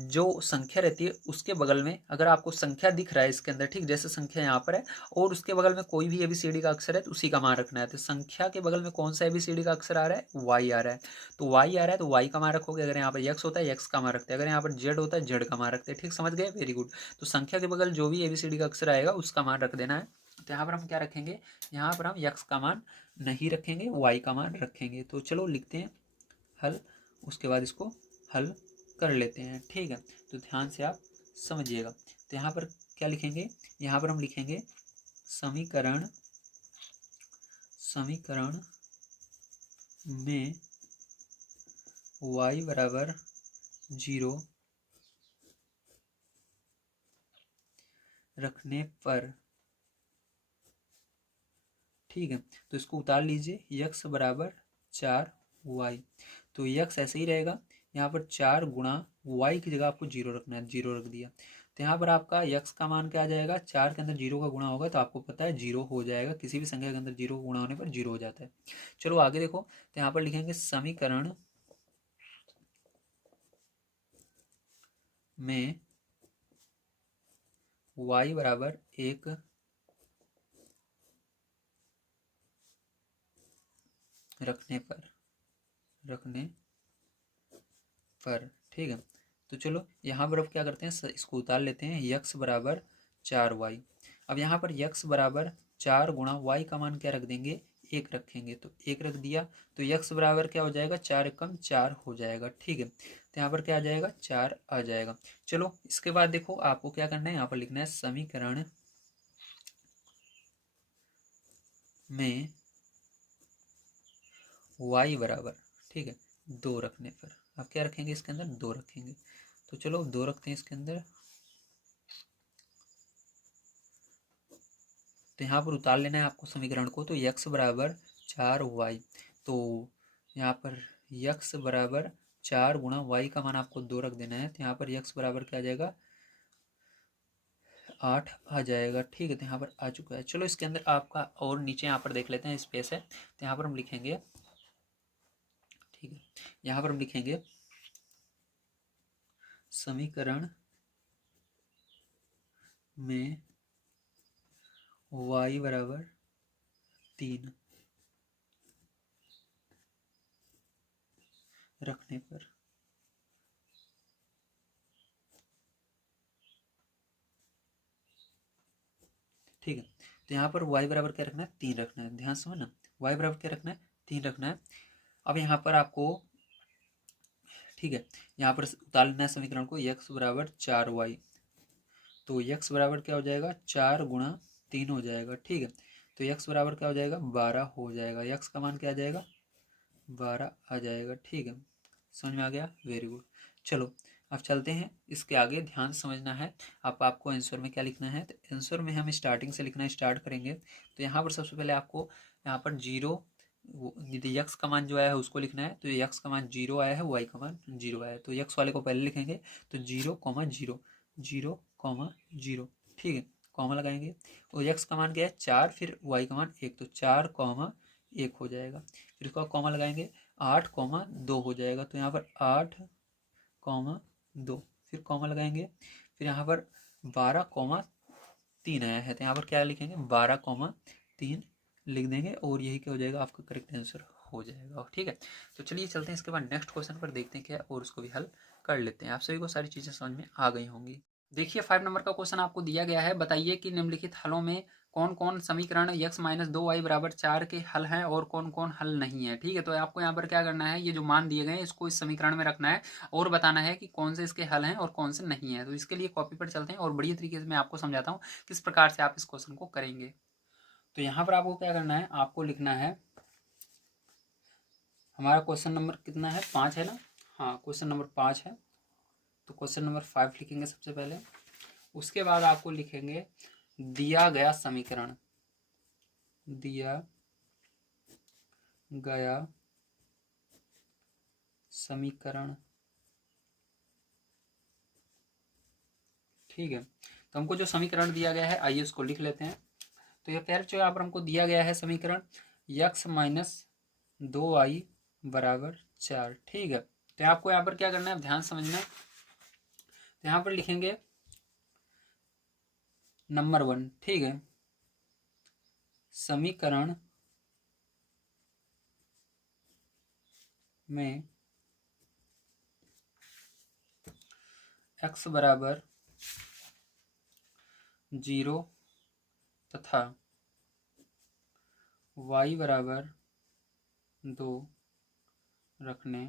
जो संख्या रहती है उसके बगल में अगर आपको संख्या दिख रहा है इसके अंदर, ठीक, जैसे संख्या यहाँ पर है और उसके बगल में कोई भी ABCD का अक्षर है तो उसी का मान रखना है। तो संख्या के बगल में कौन सा ABCD का अक्षर आ रहा है, y आ रहा है, तो y आ रहा है तो y का मान रखोगे। अगर यहाँ पर x होता है x का मान रखते हैं, अगर यहाँ पर z होता है z का मान रखते हैं, ठीक, समझ गए, वेरी गुड। तो संख्या के बगल जो भी ABCD का अक्षर आएगा उसका मान रख देना है। तो यहाँ पर हम क्या रखेंगे, यहाँ पर हम x का मान नहीं रखेंगे, y का मान रखेंगे। तो चलो लिखते हैं हल, उसके बाद इसको हल कर लेते हैं, ठीक है। तो ध्यान से आप समझिएगा। तो यहाँ पर क्या लिखेंगे, यहाँ पर हम लिखेंगे समीकरण में y बराबर 0 रखने पर, ठीक है। तो इसको उतार लीजिए, x बराबर 4y, तो x ऐसे ही रहेगा। यहाँ पर 4 गुणा y की जगह आपको 0 रखना है, 0 रख दिया। तो यहाँ पर आपका x का मान क्या आ जाएगा, 4 के अंदर 0 का गुणा होगा तो आपको पता है 0 हो जाएगा, किसी भी संख्या के अंदर 0 गुणा होने पर 0 हो जाता है। चलो आगे देखो, तो यहाँ पर लिखेंगे समीकरण में y बराबर 1 रखने पर, ठीक है। तो चलो यहाँ पर अब क्या करते हैं, इसको उतार लेते हैं, x बराबर 4y। अब यहाँ पर x बराबर 4 गुणा y का मान क्या रख देंगे, 1 रखेंगे, तो 1 रख दिया। तो x बराबर क्या हो जाएगा, 4 एकम 4 हो जाएगा, ठीक है। तो यहाँ पर क्या आ जाएगा, 4 आ जाएगा। चलो इसके बाद देखो आपको क्या करना है, यहाँ पर लिखना है समीकरण में y बराबर, ठीक है, 2 रखने पर। अब क्या रखेंगे इसके अंदर, 2 रखेंगे। तो चलो 2 रखते हैं इसके अंदर। तो यहाँ पर उतार लेना है आपको समीकरण को। तो x बराबर 4y, तो यहाँ पर x बराबर 4 गुणा y का मान आपको 2 रख देना है। तो यहाँ पर x बराबर क्या आ जाएगा, 8 आ जाएगा। ठीक है, तो यहाँ पर आ चुका है। चलो इसके अंदर आपका और नीचे यहाँ पर देख लेते हैं, स्पेस है, तो यहाँ पर हम लिखेंगे, ठीक है, यहाँ पर हम लिखेंगे समीकरण में y बराबर 3 रखने पर ठीक है, तो यहाँ पर y बराबर क्या रखना है, 3 रखना है। ध्यान से ना, y बराबर क्या रखना है, 3 रखना है। अब यहाँ पर आपको, ठीक है, यहाँ पर उतार लेना है समीकरण को, x बराबर 4y, तो x बराबर क्या हो जाएगा, 4 गुणा 3 हो जाएगा। ठीक है, तो x बराबर क्या हो जाएगा, 12 हो जाएगा। x का मान क्या आ जाएगा, 12 आ जाएगा। ठीक है, समझ में आ गया, वेरी गुड। चलो अब चलते हैं इसके आगे, ध्यान से समझना है। आपको आंसर में क्या लिखना है, तो आंसर में हम स्टार्टिंग से लिखना स्टार्ट करेंगे। तो यहाँ पर सबसे पहले आपको यहाँ पर जीरो, यदि यक्स का मान जो आया है उसको लिखना है, तो यक्स का मान 0 आया है, वाई का मान 0 आया है, तो यक्स वाले को पहले लिखेंगे, तो 0,0, 0,0, ठीक है, कॉमा लगाएंगे। और यक्स का मान क्या है, 4, फिर वाई का मान 1, तो 4,1 हो जाएगा। फिर इसका कॉमा लगाएंगे, 8,2 हो जाएगा, तो यहाँ पर 8,2, फिर कॉमा लगाएंगे। फिर यहाँ पर 12,3 आया है, तो यहाँ पर क्या लिखेंगे, 12,3 लिख देंगे, और यही क्या हो जाएगा, आपका करेक्ट आंसर हो जाएगा। ठीक है, तो चलिए चलते हैं इसके बाद नेक्स्ट क्वेश्चन पर, देखते हैं क्या, और उसको भी हल कर लेते हैं। आप सभी को सारी चीज़ें समझ में आ गई होंगी। देखिए 5 नंबर का क्वेश्चन आपको दिया गया है, बताइए कि निम्नलिखित हलों में कौन कौन समीकरण x माइनस 2y बराबर 4 के हल हैं और कौन कौन हल नहीं है। ठीक है, तो आपको यहाँ पर क्या करना है, ये जो मान दिए गए हैं इसको इस समीकरण में रखना है और बताना है कि कौन से इसके हल हैं और कौन से नहीं है। तो इसके लिए कॉपी पर चलते हैं और बढ़िया तरीके से मैं आपको समझाता हूँ किस प्रकार से आप इस क्वेश्चन को करेंगे। तो यहाँ पर आपको क्या करना है, आपको लिखना है, हमारा क्वेश्चन नंबर कितना है, 5 है ना, हाँ क्वेश्चन नंबर 5 है, तो क्वेश्चन नंबर 5 लिखेंगे सबसे पहले। उसके बाद आपको लिखेंगे दिया गया समीकरण, दिया गया समीकरण, ठीक है, तो हमको जो समीकरण दिया गया है आइए उसको लिख लेते हैं। तो ये कह जो यहाँ पर हमको दिया गया है समीकरण x माइनस 2y बराबर 4। ठीक है, तो आपको यहाँ पर क्या करना है, ध्यान समझना। तो यहाँ पर लिखेंगे नंबर 1, ठीक है, समीकरण में x बराबर 0 तथा y बराबर 2 रखने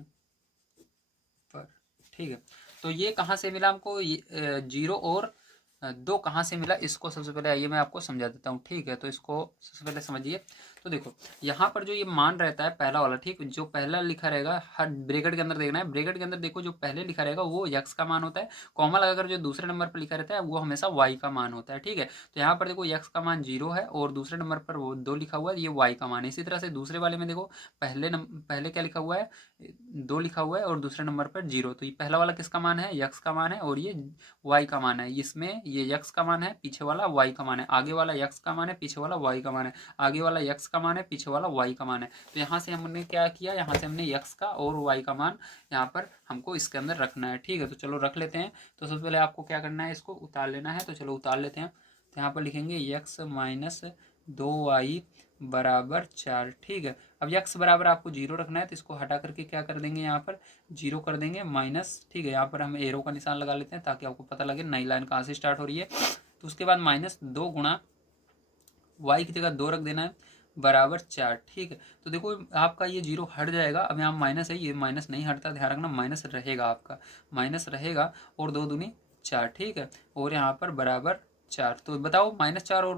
पर। ठीक है, तो ये कहाँ से मिला हमको, 0 और 2 कहाँ से मिला, इसको सबसे पहले आइए मैं आपको समझा देता हूँ। ठीक है, तो इसको सबसे पहले समझिए। तो देखो यहाँ पर जो ये मान रहता है पहला वाला, ठीक, जो पहला लिखा रहेगा हर ब्रैकेट के अंदर देखना है, ब्रैकेट के अंदर देखो जो पहले लिखा रहेगा वो x का मान होता है, कॉमा लगाकर जो दूसरे नंबर पर लिखा रहता है वो हमेशा y का मान होता है। ठीक है, तो यहाँ पर देखो x का मान 0 है और दूसरे नंबर पर वो 2 लिखा हुआ है, ये y का मान है। इसी तरह से दूसरे वाले में देखो पहले क्या लिखा हुआ है, 2 लिखा हुआ है और दूसरे नंबर पर 0, तो ये पहला वाला किसका मान है, x का मान है और ये y का मान है। इसमें ये x का मान है, पीछे वाला y का मान है, आगे वाला x का मान है, पीछे वाला y का मान है, आगे वाला x का मान है, पीछे वाला y का मान है। तो यहाँ से हमने क्या किया, यहाँ से हमने x का और y का मान यहाँ पर हमको इसके अंदर रखना है। ठीक है, तो चलो रख लेते हैं। तो सबसे पहले आपको क्या करना है, इसको उतार लेना है, तो चलो उतार लेते हैं। तो यहाँ पर लिखेंगे x माइनस 2y बराबर 4। ठीक है, अब x बराबर आपको 0 रखना है, तो इसको हटा करके क्या कर देंगे, यहाँ पर 0 कर देंगे माइनस। ठीक है, यहाँ पर हम एरो का निशान लगा लेते हैं ताकि आपको पता लगे नई लाइन कहाँ से स्टार्ट हो रही है। तो उसके बाद -2 गुणा y की जगह 2 रख देना है बराबर 4। ठीक है, तो देखो आपका ये 0 हट जाएगा, अब यहाँ माइनस है, ये माइनस नहीं हटता, ध्यान रखना माइनस रहेगा, आपका माइनस रहेगा, और 2 दूनी 4। ठीक है, और यहाँ पर बराबर 4। तो बताओ -4 और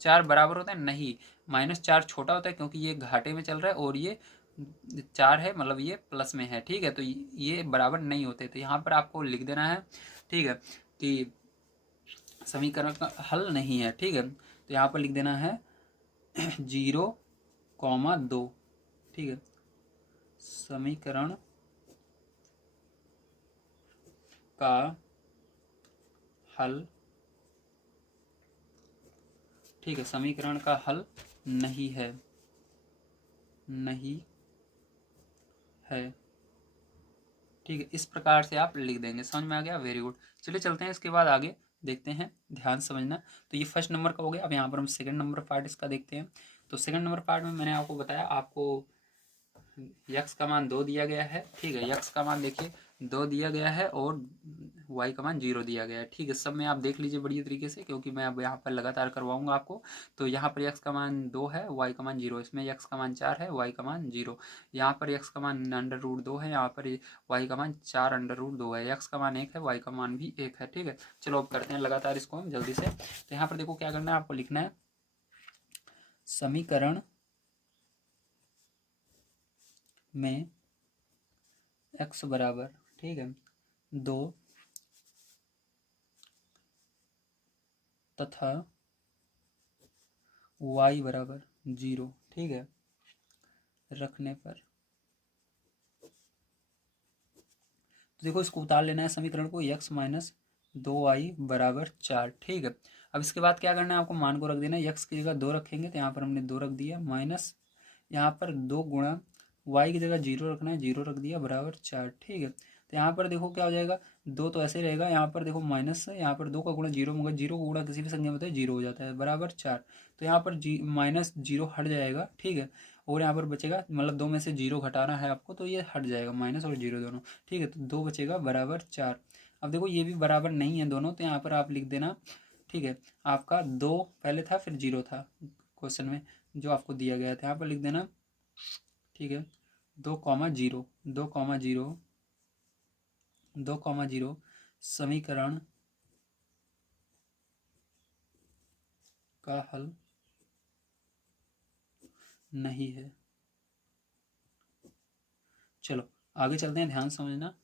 4 बराबर होता है, नहीं, -4 छोटा होता है क्योंकि ये घाटे में चल रहा है और ये 4 है, मतलब ये प्लस में है। ठीक है, तो ये बराबर नहीं होते, तो यहाँ पर आपको लिख देना है, ठीक है, कि समीकरण का हल नहीं है। ठीक है, तो यहाँ पर लिख देना है 0,2। ठीक है, समीकरण का हल ठीक है, समीकरण का हल नहीं है, नहीं है। ठीक है, इस प्रकार से आप लिख देंगे। समझ में आ गया? Very good. चलिए चलते हैं इसके बाद आगे देखते हैं, ध्यान समझना। तो ये फर्स्ट नंबर का हो गया। अब यहाँ पर हम सेकंड नंबर पार्ट इसका देखते हैं। तो सेकंड नंबर पार्ट में मैंने आपको बताया, आपको यक्स का मान 2 दिया गया है। ठीक है, यक्स का मान देखिए 2 दिया गया है और वाई का मान 0 दिया गया है। ठीक है, सब में आप देख लीजिए बढ़िया तरीके से, क्योंकि मैं अब यहाँ पर लगातार करवाऊंगा आपको। तो यहाँ पर यक्स का मान 2 है, वाई का मान 0, इसमें यक्स का मान 4 है, वाई का मान 0। यहाँ पर यक्स का मान √2 है, यहाँ पर वाई का मान 4 √2 है, यक्स का मान 1 है, वाई का मान भी 1 है। ठीक है, चलो अब करते हैं लगातार इसको हम जल्दी से। तो यहाँ पर देखो क्या करना है, आपको लिखना है समीकरण में x बराबर, ठीक है, 2 तथा y बराबर 0, ठीक है, रखने पर। तो देखो इसको उतार लेना है समीकरण को, x माइनस 2y बराबर 4। ठीक है, अब इसके बाद क्या करना है, आपको मान को रख देना है। x की जगह 2 रखेंगे तो यहाँ पर हमने 2 रख दिया, माइनस यहाँ पर 2 गुणा y की जगह 0 रखना है, 0 रख दिया, बराबर 4। ठीक है, तो यहाँ पर देखो क्या हो जाएगा, 2 तो ऐसे ही रहेगा, यहाँ पर देखो माइनस है, यहाँ पर 2 का गुणा 0, मगर 0 का गुणा किसी भी संख्या में होता है 0 हो जाता है, बराबर 4। तो यहाँ पर माइनस 0 हट जाएगा। ठीक है, और यहाँ पर बचेगा, मतलब 2 में से 0 घटाना है आपको, तो ये हट जाएगा, माइनस और 0 दोनों। ठीक है, तो 2 बचेगा, बराबर 4। अब देखो ये भी बराबर नहीं है दोनों, तो यहाँ पर आप लिख देना। ठीक है, आपका 2 पहले था फिर 0 था क्वेश्चन में जो आपको दिया गया था, यहाँ पर लिख देना। ठीक है, 2,0, 2,0, 2,0 समीकरण का हल नहीं है। चलो आगे चलते हैं, ध्यान समझना।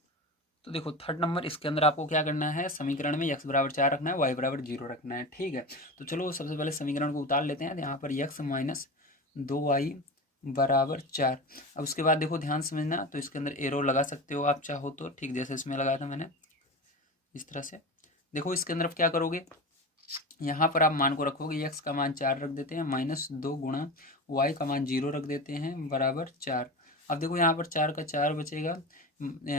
तो देखो थर्ड नंबर, इसके अंदर आपको क्या करना है, समीकरण में x बराबर 4 रखना है, y बराबर 0 रखना है। ठीक है, तो चलो सबसे पहले समीकरण को उतार लेते हैं। तो यहाँ पर x माइनस 2y बराबर 4। अब उसके बाद देखो ध्यान समझना, तो इसके अंदर एरो लगा सकते हो आप चाहो तो, ठीक जैसे इसमें लगाया था मैंने, इस तरह से। देखो इसके अंदर क्या करोगे, यहाँ पर आप मान को रखोगे, x का मान 4 रख देते हैं, माइनस 2 गुणा y का मान 0 रख देते हैं, बराबर 4। अब देखो यहाँ पर 4 का 4 बचेगा,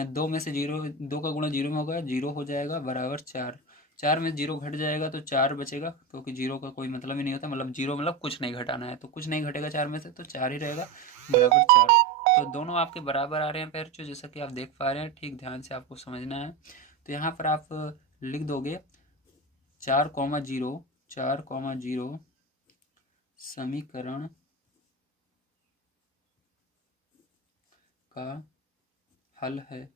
2 में से 0, 2 का गुणा 0 में होगा, 0 हो जाएगा, बराबर 4। 4 में 0 घट जाएगा तो 4 बचेगा, क्योंकि 0 का कोई मतलब ही नहीं होता, मतलब 0 मतलब कुछ नहीं घटाना है, तो कुछ नहीं घटेगा 4 में से, तो 4 ही रहेगा, बराबर 4। तो दोनों आपके बराबर आ रहे हैं पैर, जो जैसा कि आप देख पा रहे हैं। ठीक ध्यान से आपको समझना है। तो यहाँ पर आप लिख दोगे 4,0, 4,0 समीकरण का हल है।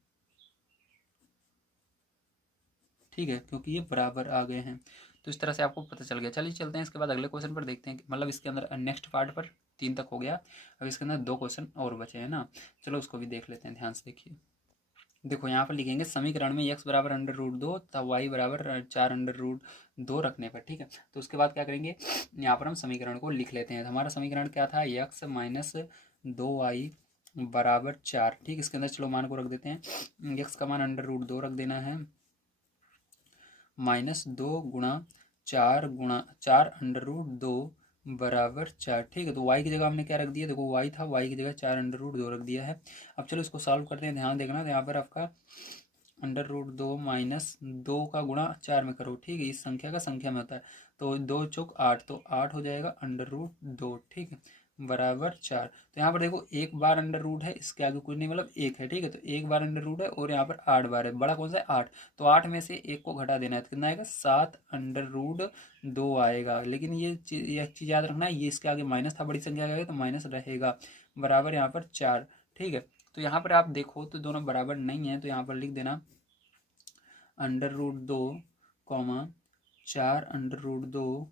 ठीक है, क्योंकि ये बराबर आ गए हैं, तो इस तरह से आपको पता चल गया। चलिए चलते हैं इसके बाद अगले क्वेश्चन पर, देखते हैं मतलब इसके अंदर नेक्स्ट पार्ट पर 3 तक हो गया। अब इसके अंदर 2 क्वेश्चन और बचे हैं ना, चलो उसको भी देख लेते हैं, ध्यान से देखिए। देखो यहाँ पर लिखेंगे समीकरण में x बराबर √2 तथा y बराबर 4 √2 रखने पर। ठीक है, तो उसके बाद क्या करेंगे, यहाँ पर हम समीकरण को लिख लेते हैं। तो हमारा समीकरण क्या था, x माइनस 2y बराबर 4। ठीक, इसके अंदर चलो मान को रख देते हैं, x का मान √2 रख देना है, माइनस 2 गुणा 4 √2 बराबर 4। ठीक है, तो y की जगह हमने क्या रख दिया, देखो y था, y की जगह 4 √2 रख दिया है। अब चलो इसको सॉल्व करते हैं, ध्यान देखना। तो यहाँ पर आपका √2 माइनस 2 का गुणा 4 में करो। ठीक है, इस संख्या का संख्या में होता है, तो 2 चौक 8, तो 8 हो जाएगा √2। ठीक है, बराबर 4। तो यहाँ पर देखो एक बार √ है, इसके आगे कुछ नहीं, मतलब 1 है। ठीक है, तो एक बार √ है और यहाँ पर 8 बार है, बड़ा कौन सा है, 8। तो 8 में से 1 को घटा देना है, तो कितना आएगा, 7 √2 आएगा। लेकिन ये चीज़ याद रखना है, ये इसके आगे माइनस था, बड़ी संख्या आएगा तो माइनस रहेगा, बराबर यहाँ पर 4। ठीक है, तो यहाँ पर आप देखो तो दोनों बराबर नहीं है, तो यहाँ पर लिख देना √2, 4 √2।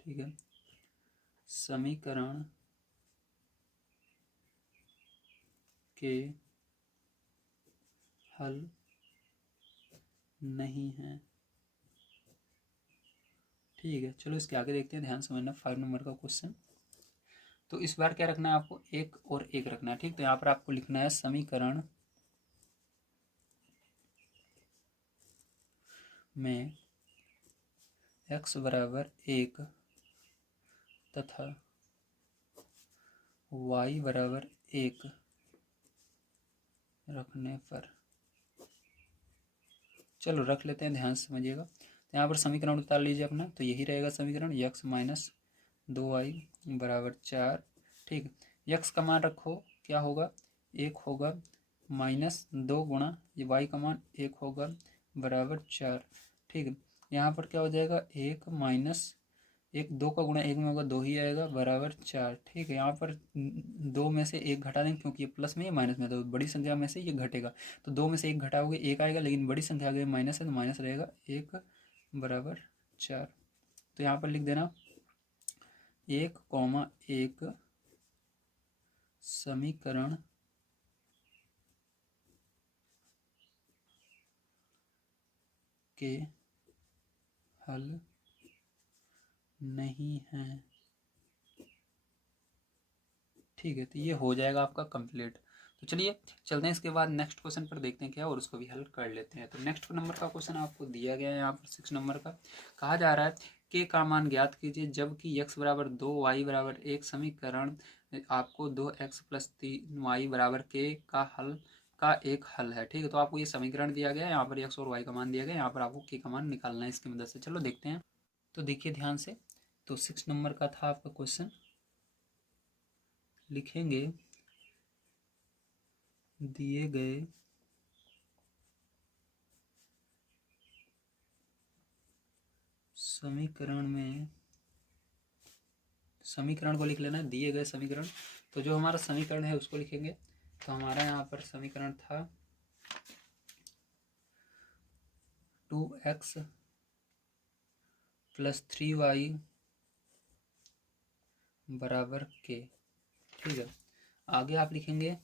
ठीक है, समीकरण के हल नहीं है। ठीक है, चलो इसके आगे देखते हैं, ध्यान समझना। 5 नंबर का क्वेश्चन। तो इस बार क्या रखना है आपको, 1 और 1 रखना है। ठीक, तो यहाँ पर आपको लिखना है समीकरण में x बराबर 1 तथा y बराबर 1 रखने पर, चलो रख लेते हैं, ध्यान से समझिएगा। तो यहाँ पर समीकरण उतार लीजिए अपना, तो यही रहेगा समीकरण x माइनस 2y बराबर 4। ठीक, x का मान रखो, क्या होगा, 1 होगा, माइनस 2 गुणा ये y का मान 1 होगा बराबर 4। ठीक, यहाँ पर क्या हो जाएगा, 1 माइनस 1, 2 का गुणा 1 में होगा, 2 ही आएगा बराबर 4। ठीक है, यहाँ पर 2 में से 1 घटा देंगे क्योंकि ये प्लस में ये माइनस में, तो बड़ी संख्या में से ये घटेगा, तो 2 में से 1 घटाओगे 1 आएगा, लेकिन बड़ी संख्या आ गई माइनस है तो माइनस रहेगा 1 बराबर 4। तो यहाँ पर लिख देना 1,1 समीकरण के हल नहीं है। ठीक है, तो ये हो जाएगा आपका कंप्लीट। तो चलिए चलते हैं इसके बाद नेक्स्ट क्वेश्चन पर, देखते हैं क्या, और उसको भी हल कर लेते हैं। तो नेक्स्ट नंबर का क्वेश्चन आपको दिया गया है यहाँ पर 6 नंबर का। कहा जा रहा है के का मान ज्ञात कीजिए जबकि x बराबर 2 y बराबर 1 समीकरण आपको 2x प्लस 3y बराबर k का एक हल है। ठीक है, तो आपको ये समीकरण दिया गया है, यहाँ पर x और y का मान दिया गया है, यहाँ पर आपको k का मान निकालना है इसकी मदद से। चलो देखते हैं। तो देखिए ध्यान से, तो 6 नंबर का था आपका क्वेश्चन। लिखेंगे दिए गए समीकरण में, समीकरण को लिख लेना है, दिए गए समीकरण। तो जो हमारा समीकरण है उसको लिखेंगे। तो हमारा यहाँ पर समीकरण था 2x प्लस 3y बराबर k। ठीक है, आगे आप लिखेंगे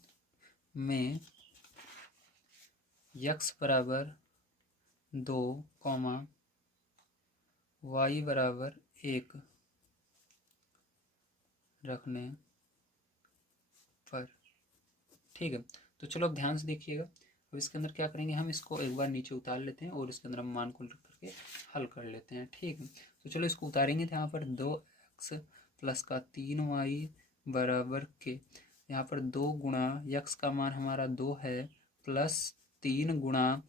में x बराबर 2 y बराबर 1 रखने पर। ठीक है, तो चलो अब ध्यान से देखिएगा। अब इसके अंदर क्या करेंगे, हम इसको एक बार नीचे उतार लेते हैं और इसके अंदर हम मान को रख करके हल कर लेते हैं। ठीक है, तो चलो इसको उतारेंगे। तो यहाँ पर 2x प्लस का 3y बराबर के, यहाँ पर 2 गुणा x का मान हमारा 2 है, प्लस 3 गुणा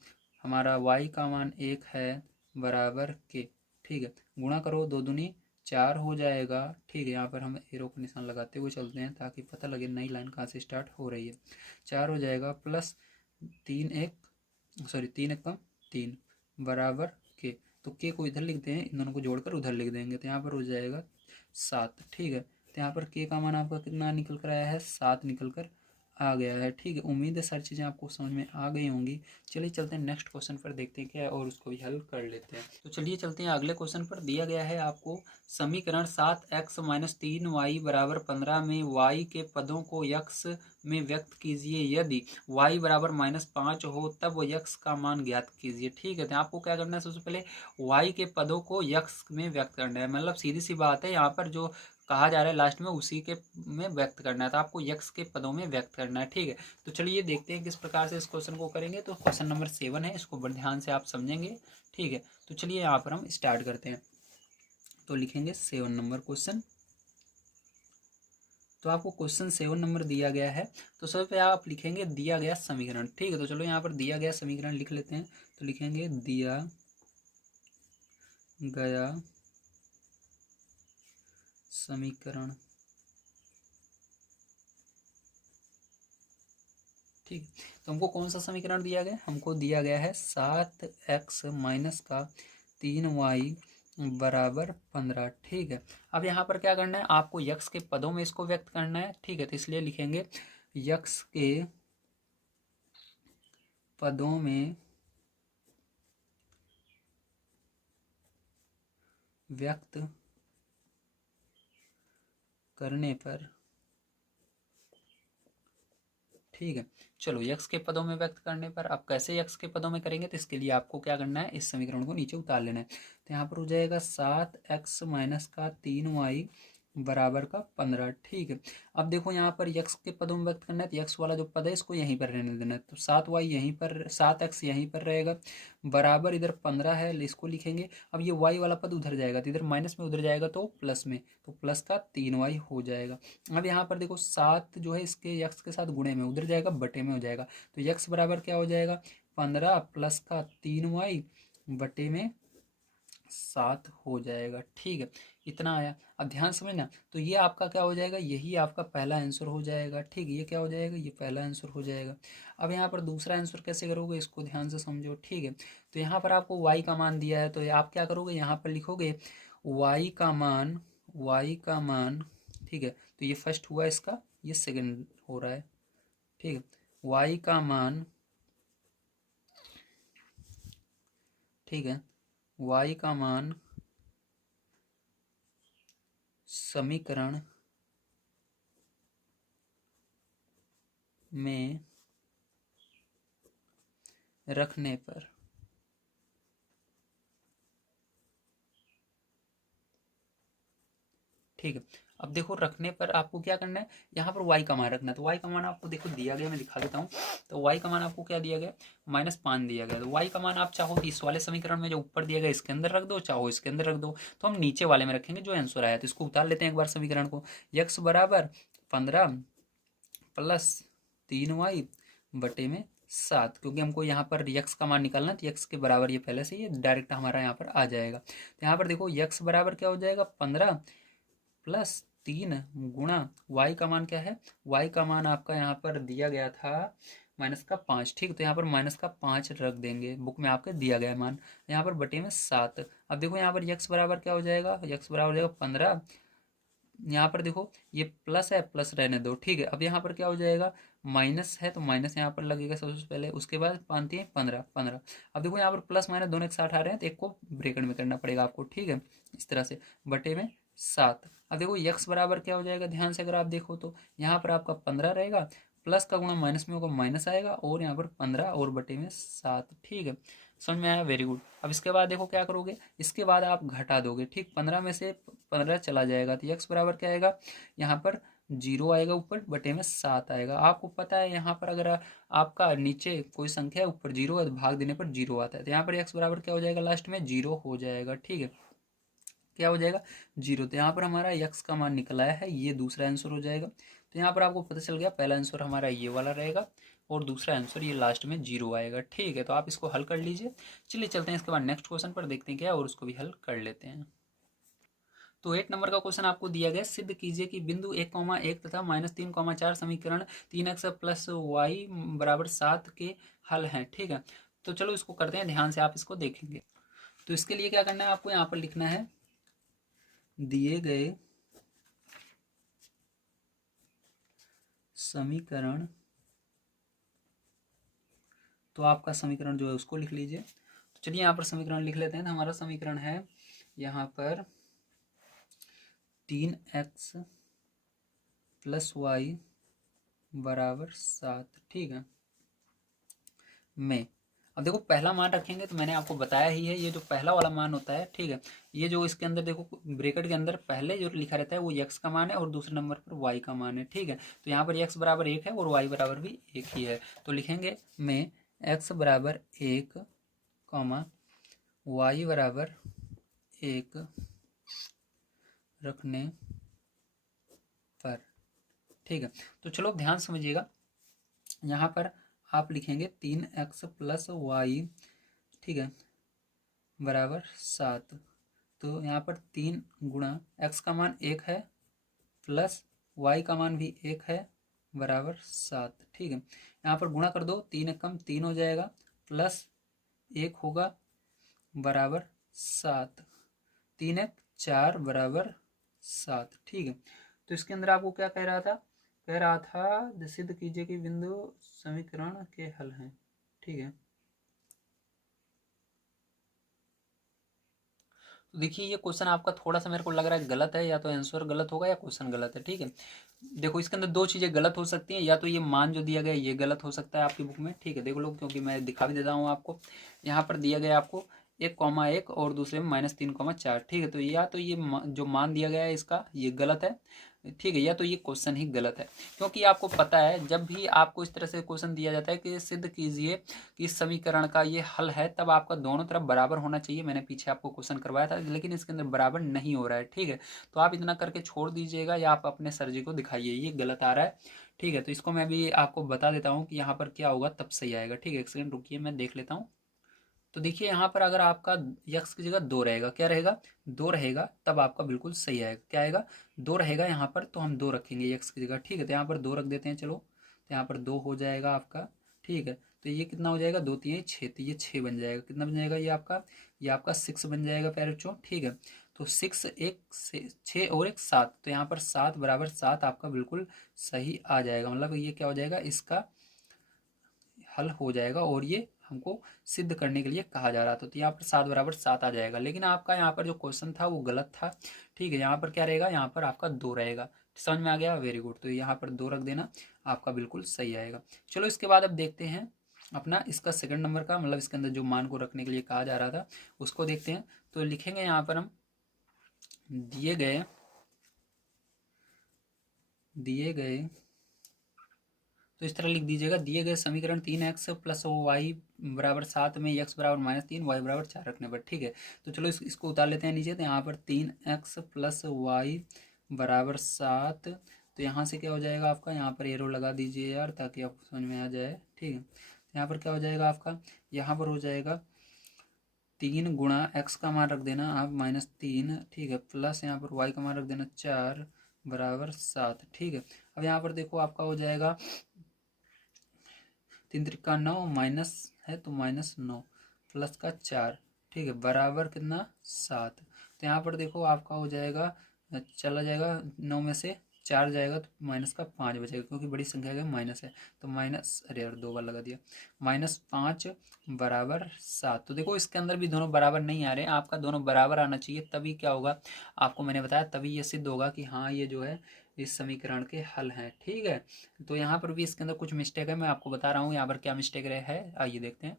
हमारा y का मान 1 है बराबर के। ठीक है, गुणा करो, 2 दूनी 4 हो जाएगा। ठीक है, यहाँ पर हम एरो का निशान लगाते हुए चलते हैं ताकि पता लगे नई लाइन कहाँ से स्टार्ट हो रही है। 4 हो जाएगा, प्लस 3 एक कम 3 बराबर के। तो के को इधर लिखते हैं, इन दोनों को जोड़कर उधर लिख देंगे, तो यहाँ पर हो जाएगा 7। ठीक है, तो यहाँ पर के का मान आपका कितना निकल कर आया है, 7 निकल कर आ गया है। ठीक है, उम्मीद है सारी चीज़ें आपको समझ में आ गई होंगी। चलिए चलते हैं नेक्स्ट क्वेश्चन पर, देखते हैं क्या है और उसको भी हल कर लेते हैं। तो चलिए चलते हैं अगले क्वेश्चन पर। दिया गया है आपको समीकरण 7x माइनस 3y बराबर 15 में y के पदों को x में व्यक्त कीजिए। यदि y बराबर -5 हो तब x का मान ज्ञात कीजिए। ठीक है, तो आपको क्या करना है, सबसे पहले y के पदों को x में व्यक्त करना है। मतलब सीधी सी बात है, यहाँ पर जो कहा जा रहा है लास्ट में उसी के में व्यक्त करना है, तो आपको यक्स के पदों में व्यक्त करना है। ठीक है, तो चलिए देखते हैं किस प्रकार से इस क्वेश्चन को करेंगे। तो क्वेश्चन नंबर 7 है, इसको बड़े ध्यान से आप समझेंगे। ठीक है, तो चलिए यहाँ पर हम स्टार्ट करते हैं। तो लिखेंगे 7 नंबर क्वेश्चन। तो आपको क्वेश्चन 7 नंबर दिया गया है, तो सबसे पहले आप लिखेंगे दिया गया समीकरण। ठीक है, तो चलो यहाँ पर दिया गया समीकरण लिख लेते हैं। तो लिखेंगे दिया गया समीकरण। ठीक, तो हमको कौन सा समीकरण दिया गया, हमको दिया गया है 7x माइनस का 3y बराबर 15। ठीक है, अब यहाँ पर क्या करना है, आपको यक्स के पदों में इसको व्यक्त करना है। ठीक है, तो इसलिए लिखेंगे यक्स के पदों में व्यक्त करने पर। ठीक है, चलो यक्स के पदों में व्यक्त करने पर, अब कैसे यक्स के पदों में करेंगे, तो इसके लिए आपको क्या करना है, इस समीकरण को नीचे उतार लेना है। तो यहाँ पर हो जाएगा 7x माइनस का 3y बराबर का 15। ठीक है, अब देखो यहाँ पर यक्स के पदों में व्यक्त करना है, तो यक्स वाला जो पद है इसको यहीं पर रहने देना है, तो 7y यहीं पर, 7x यहीं पर रहेगा, बराबर इधर 15 है, इसको लिखेंगे। अब ये y वाला पद उधर जाएगा, तो इधर माइनस में, उधर जाएगा तो प्लस में, तो प्लस का 3y हो जाएगा। अब यहाँ पर देखो 7 जो है इसके यक्स के साथ गुणे में, उधर जाएगा बटे में हो जाएगा, तो यक्स बराबर क्या हो जाएगा, 15 प्लस का 3y बटे में 7 हो जाएगा। ठीक है, इतना आया। अब ध्यान समझना, तो ये आपका क्या हो जाएगा, यही आपका पहला आंसर हो जाएगा। ठीक है, ये क्या हो जाएगा, ये पहला आंसर हो जाएगा। अब यहाँ पर दूसरा आंसर कैसे करोगे, इसको ध्यान से समझो। ठीक है, तो यहाँ पर आपको y का मान दिया है, तो आप क्या करोगे, यहाँ पर लिखोगे y का मान, y का मान। ठीक है, तो ये फर्स्ट हुआ इसका, ये सेकंड हो रहा है। ठीक है, y का मान, ठीक है, y का मान समीकरण में रखने पर, ठीक है, अब देखो रखने पर आपको क्या करना है, यहाँ पर y का मान रखना है, तो y का मान आपको देखो दिया गया, मैं दिखा देता हूँ। तो y का मान आपको क्या दिया गया, -5 दिया गया, तो y का मान आप चाहो तो इस वाले समीकरण में जो ऊपर दिया गया इसके अंदर रख दो, चाहो इसके अंदर रख दो, तो हम नीचे वाले में रखेंगे जो आंसर आया। तो इसको उतार लेते हैं एक बार समीकरण को, x बराबर 15 प्लस 3y बटे में 7, क्योंकि हमको यहाँ पर यक्स का मान निकालना है, तो यक्स के बराबर ये पहले से ये डायरेक्ट हमारा यहाँ पर आ जाएगा। तो यहाँ पर देखो यक्स बराबर क्या हो जाएगा, 15 प्लस 3 गुणा y का मान क्या है, y का मान आपका यहाँ पर दिया गया था -5। ठीक, तो यहाँ पर -5 रख देंगे, बुक में आपके दिया गया मान, यहाँ पर बटे में 7। अब देखो यहाँ पर यक्स बराबर क्या हो जाएगा, यक्स बराबर हो जाएगा 15, यहाँ पर देखो ये प्लस है, प्लस रहने दो। ठीक है, अब यहाँ पर क्या हो जाएगा, माइनस है, तो माइनस यहाँ पर लगेगा सबसे पहले, उसके बाद 5 है 15 15। अब देखो यहाँ पर प्लस माइनस दोनों एक साथ आ रहे हैं, तो एक को ब्रैकेट में करना पड़ेगा आपको। ठीक है, इस तरह से बटे में 7। अब देखो यक्स बराबर क्या हो जाएगा, ध्यान से अगर आप देखो तो यहाँ पर आपका 15 रहेगा, प्लस का गुणा माइनस में होगा, माइनस आएगा, और यहाँ पर 15 और बटे में 7। ठीक है, समझ में आया, वेरी गुड। अब इसके बाद देखो क्या करोगे, इसके बाद आप घटा दोगे। ठीक, 15 में से 15 चला जाएगा, तो यक्स बराबर क्या आएगा, यहाँ पर 0 आएगा, ऊपर बटे में 7 आएगा। आपको पता है यहाँ पर अगर आपका नीचे कोई संख्या है, ऊपर 0 है, तो भाग देने पर 0 आता है, तो यहाँ पर यक्स बराबर क्या हो जाएगा, लास्ट में 0 हो जाएगा। ठीक है, क्या हो जाएगा, 0। तो यहाँ पर हमारा यक्स का मान निकल आया है, ये दूसरा आंसर हो जाएगा। तो यहाँ पर आपको पता चल गया, पहला आंसर हमारा ये वाला रहेगा, और दूसरा आंसर ये लास्ट में 0 आएगा। ठीक है, तो आप इसको हल कर लीजिए। चलिए चलते हैं इसके बाद नेक्स्ट क्वेश्चन पर, देखते हैं क्या है, और उसको भी हल कर लेते हैं। तो 8 नंबर का क्वेश्चन आपको दिया गया, सिद्ध कीजिए कि बिंदु 1,1 तथा -3,4 समीकरण 3x प्लस वाई बराबर 7 के हल हैं। ठीक है, तो चलो इसको करते हैं, ध्यान से आप इसको देखेंगे। तो इसके लिए क्या करना है, आपको यहाँ पर लिखना है, दिए गए समीकरण, तो आपका समीकरण जो है उसको लिख लीजिए। तो चलिए यहाँ पर समीकरण लिख लेते हैं। तो हमारा समीकरण है यहाँ पर 3x प्लस वाई बराबर 7। ठीक है, में अब देखो पहला मान रखेंगे, तो मैंने आपको बताया ही है, ये जो पहला वाला मान होता है, ठीक है, ये जो इसके अंदर देखो ब्रैकेट के अंदर पहले जो लिखा रहता है वो x का मान है, और दूसरे नंबर पर y का मान है। ठीक है, तो यहाँ पर x बराबर 1 है और y बराबर भी 1 ही है, तो लिखेंगे में x बराबर 1 कॉमा y बराबर 1 रखने पर। ठीक है, तो चलो ध्यान समझिएगा, यहाँ पर आप लिखेंगे 3x प्लस वाई, ठीक है, बराबर 7। तो यहाँ पर 3 गुणा x का मान 1 है, प्लस y का मान भी 1 है, बराबर 7। ठीक है, यहाँ पर गुणा कर दो, 3 एक कम 3 हो जाएगा, प्लस 1 होगा, बराबर 7, 3 एक 4 बराबर 7। ठीक है, तो इसके अंदर आपको क्या कह रहा था, सिद्ध कीजिए कि बिंदु समीकरण के हल हैं। ठीक है, तो देखिए ये क्वेश्चन आपका थोड़ा सा मेरे को लग रहा है गलत है, या तो आंसर गलत होगा या क्वेश्चन गलत है। ठीक है, देखो इसके अंदर दो चीज़ें गलत हो सकती हैं, या तो ये मान जो दिया गया ये गलत हो सकता है आपकी बुक में। ठीक है, देख लो, क्योंकि मैं दिखा भी देता हूँ आपको, यहाँ पर दिया गया आपको 1,1 और दूसरे में -3,4। ठीक है, तो या तो ये जो मान दिया गया है इसका ये गलत है, ठीक है, या तो ये क्वेश्चन ही गलत है। क्योंकि आपको पता है जब भी आपको इस तरह से क्वेश्चन दिया जाता है कि सिद्ध कीजिए कि इस समीकरण का ये हल है, तब आपका दोनों तरफ बराबर होना चाहिए। मैंने पीछे आपको क्वेश्चन करवाया था, लेकिन इसके अंदर बराबर नहीं हो रहा है। ठीक है, तो आप इतना करके छोड़ दीजिएगा या आप अपने सर जी को दिखाइए ये गलत आ रहा है। ठीक है, तो इसको मैं भी आपको बता देता हूँ कि यहाँ पर क्या होगा तब सही आएगा। ठीक है, एक सेकंड रुकिए, मैं देख लेता हूँ। तो देखिए यहाँ पर अगर आपका यक्स की जगह 2 रहेगा, क्या रहेगा, 2 रहेगा, तब आपका बिल्कुल सही आएगा। क्या आएगा, 2 रहेगा यहाँ पर, तो हम 2 रखेंगे यक्स की जगह। ठीक है, तो यहाँ पर 2 रख देते हैं, चलो, तो यहाँ पर 2 हो जाएगा आपका। ठीक है, तो ये कितना हो जाएगा, 2 3 6, तो ये 6 बन जाएगा। कितना बन जाएगा ये आपका 6 बन जाएगा प्यारे बच्चों। ठीक है, तो 6 एक से 6 और एक 7, तो यहाँ पर 7 बराबर 7 आपका बिल्कुल सही आ जाएगा। मतलब ये क्या हो जाएगा, इसका हल हो जाएगा, और ये हमको सिद्ध करने के लिए कहा जा रहा था। तो यहाँ पर 7 बराबर 7 आ जाएगा, लेकिन आपका यहाँ पर जो क्वेश्चन था वो गलत था। ठीक है, यहाँ पर क्या रहेगा, यहाँ पर आपका 2 रहेगा। समझ में आ गया, वेरी गुड। तो यहाँ पर 2 रख देना, आपका बिल्कुल सही आएगा। चलो इसके बाद अब देखते हैं अपना इसका सेकंड नंबर का, मतलब इसके अंदर जो मान को रखने के लिए कहा जा रहा था उसको देखते हैं। तो लिखेंगे यहाँ पर हम दिए गए, तो इस तरह लिख दीजिएगा, दिए गए समीकरण 3x प्लस वाई बराबर 7 में x बराबर -3 वाई बराबर 4 रखने पर। ठीक है, तो चलो इसको उतार लेते हैं नीचे। तो यहाँ पर 3x प्लस वाई बराबर 7, तो यहाँ से क्या हो जाएगा आपका, यहाँ पर एरो लगा दीजिए यार ताकि आपको समझ में आ जाए। ठीक है, तो यहाँ पर क्या हो जाएगा आपका, यहाँ पर हो जाएगा 3 गुणा x का मान रख देना आप -3। ठीक है, प्लस यहाँ पर y का मान रख देना 4 बराबर 7। ठीक है, अब यहाँ पर देखो आपका हो जाएगा 3 त्रिका 9, माइनस है तो -9 प्लस का 4। ठीक है, बराबर कितना, 7। तो यहाँ पर देखो आपका हो जाएगा, चला जाएगा 9 में से 4 जाएगा तो माइनस का 5 बचेगा, क्योंकि बड़ी संख्या का माइनस है। तो माइनस, अरे यार 2 बार लगा दिया, -5 बराबर 7। तो देखो इसके अंदर भी दोनों बराबर नहीं आ रहे हैं, आपका दोनों बराबर आना चाहिए, तभी क्या होगा, आपको मैंने बताया, तभी ये सिद्ध होगा कि हाँ ये जो है इस समीकरण के हल हैं। ठीक है, तो यहाँ पर भी इसके अंदर कुछ मिस्टेक है, मैं आपको बता रहा हूँ यहाँ पर क्या मिस्टेक है। आइए देखते हैं।